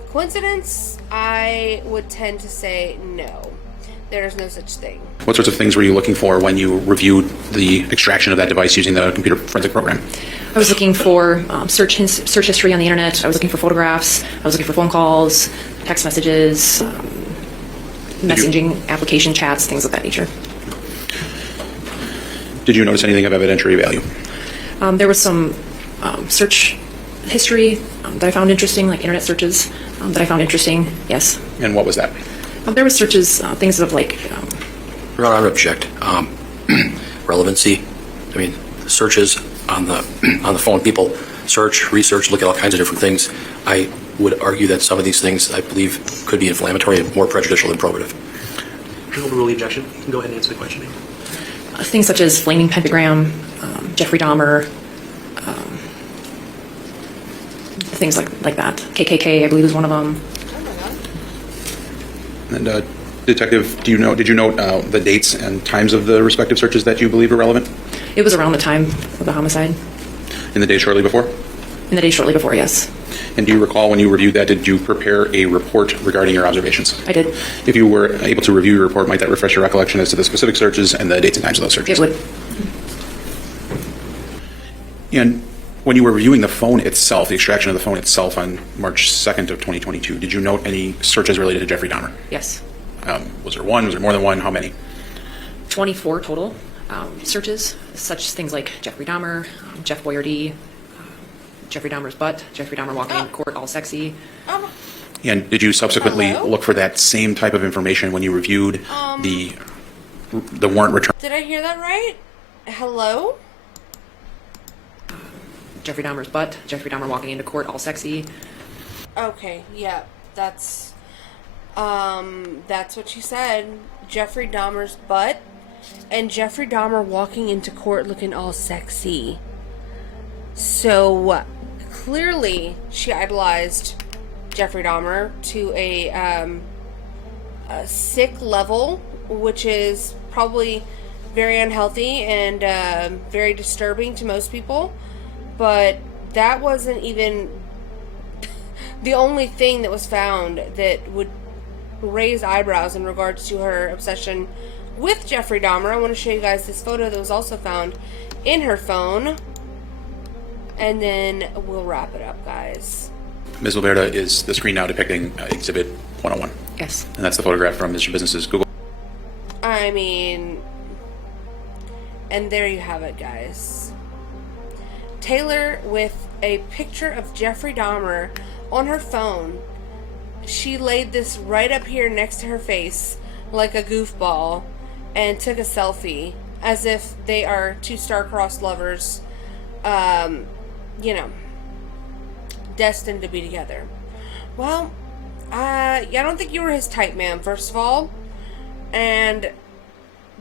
coincidence? I would tend to say no. There is no such thing. What sorts of things were you looking for when you reviewed the extraction of that device using the computer forensic program? I was looking for search history on the internet. I was looking for photographs. I was looking for phone calls, text messages, messaging application chats, things of that nature. Did you notice anything of evidentiary value? There was some search history that I found interesting, like internet searches that I found interesting, yes. And what was that? There were searches, things of like... Your Honor, I would object. Relevancy. I mean, searches on the phone. People search, research, look at all kinds of different things. I would argue that some of these things, I believe, could be inflammatory and more prejudicial than probative. To overrule the objection, you can go ahead and answer the question. Things such as flaming pentagram, Jeffrey Dahmer, things like that. KKK, I believe, is one of them. And Detective, did you note the dates and times of the respective searches that you believe are relevant? It was around the time of the homicide. In the day shortly before? In the day shortly before, yes. And do you recall when you reviewed that, did you prepare a report regarding your observations? I did. If you were able to review your report, might that refresh your recollection as to the specific searches and the dates and times of those searches? It would. And when you were reviewing the phone itself, the extraction of the phone itself on March 2nd of 2022, did you note any searches related to Jeffrey Dahmer? Yes. Was there one? Was there more than one? How many? 24 total searches, such things like Jeffrey Dahmer, Jeff Boyardee, Jeffrey Dahmer's butt, Jeffrey Dahmer walking in court all sexy. And did you subsequently look for that same type of information when you reviewed the warrant return? Did I hear that right? Hello? Jeffrey Dahmer's butt, Jeffrey Dahmer walking into court all sexy. Okay, yeah, that's what she said. Jeffrey Dahmer's butt and Jeffrey Dahmer walking into court looking all sexy. So clearly she idolized Jeffrey Dahmer to a sick level, which is probably very unhealthy and very disturbing to most people. But that wasn't even the only thing that was found that would raise eyebrows in regards to her obsession with Jeffrey Dahmer. I want to show you guys this photo that was also found in her phone, and then we'll wrap it up, guys. Ms. Valverde, is the screen now depicting Exhibit 101? Yes. And that's the photograph from Mr. Business's Google. I mean, and there you have it, guys. Taylor with a picture of Jeffrey Dahmer on her phone. She laid this right up here next to her face like a goofball and took a selfie as if they are two star-crossed lovers, you know, destined to be together. Well, I don't think you were his type, ma'am, first of all. And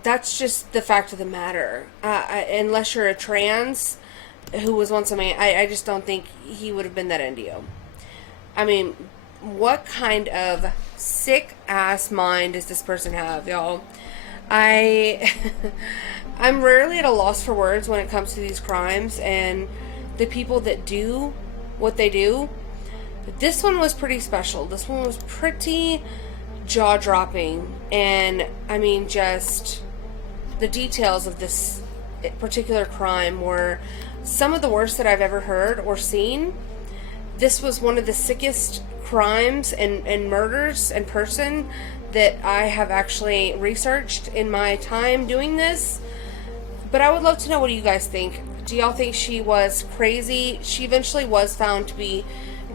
that's just the fact of the matter. Unless you're a trans who was once a man, I just don't think he would have been that into you. I mean, what kind of sick ass mind does this person have, y'all? I'm rarely at a loss for words when it comes to these crimes and the people that do what they do. But this one was pretty special. This one was pretty jaw-dropping, and I mean, just the details of this particular crime were some of the worst that I've ever heard or seen. This was one of the sickest crimes and murders in person that I have actually researched in my time doing this. But I would love to know, what do you guys think? Do y'all think she was crazy? She eventually was found to be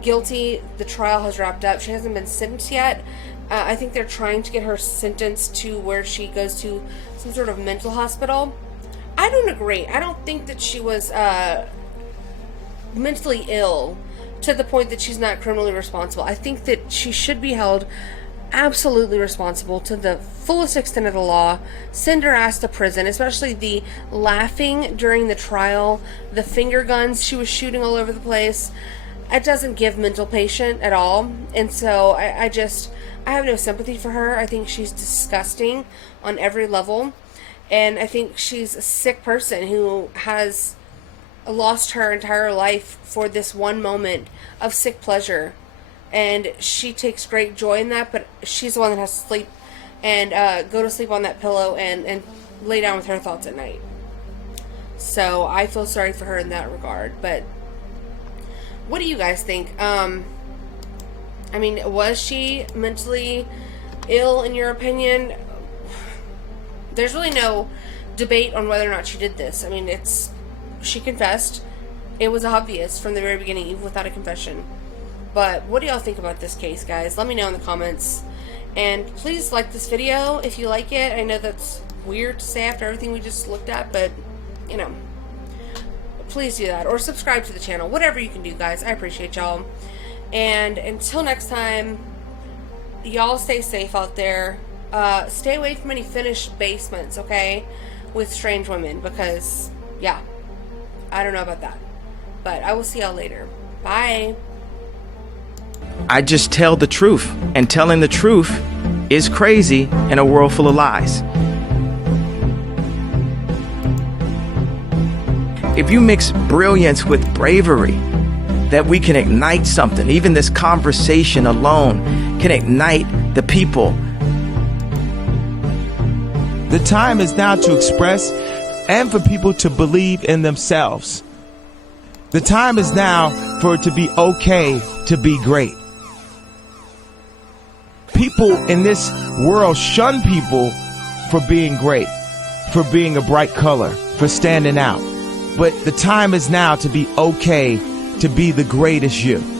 guilty. The trial has wrapped up. She hasn't been sentenced yet. I think they're trying to get her sentenced to where she goes to some sort of mental hospital. I don't agree. I don't think that she was mentally ill to the point that she's not criminally responsible. I think that she should be held absolutely responsible to the fullest extent of the law. Send her ass to prison, especially the laughing during the trial, the finger guns she was shooting all over the place. It doesn't give mental patient at all. And so I have no sympathy for her. I think she's disgusting on every level. And I think she's a sick person who has lost her entire life for this one moment of sick pleasure. And she takes great joy in that, but she's the one that has to sleep and go to sleep on that pillow and lay down with her thoughts at night. So I feel sorry for her in that regard. But what do you guys think? I mean, was she mentally ill in your opinion? There's really no debate on whether or not she did this. I mean, she confessed. It was obvious from the very beginning, even without a confession. But what do y'all think about this case, guys? Let me know in the comments. And please like this video if you like it. I know that's weird to say after everything we just looked at, but, you know, please do that. Or subscribe to the channel. Whatever you can do, guys. I appreciate y'all. And until next time, y'all stay safe out there. Stay away from any finished basements, okay? With strange women, because, yeah, I don't know about that. But I will see y'all later. Bye. I just tell the truth, and telling the truth is crazy in a world full of lies. If you mix brilliance with bravery, that we can ignite something. Even this conversation alone can ignite the people. The time is now to express and for people to believe in themselves. The time is now for it to be okay to be great. People in this world shun people for being great, for being a bright color, for standing out. But the time is now to be okay to be the greatest you.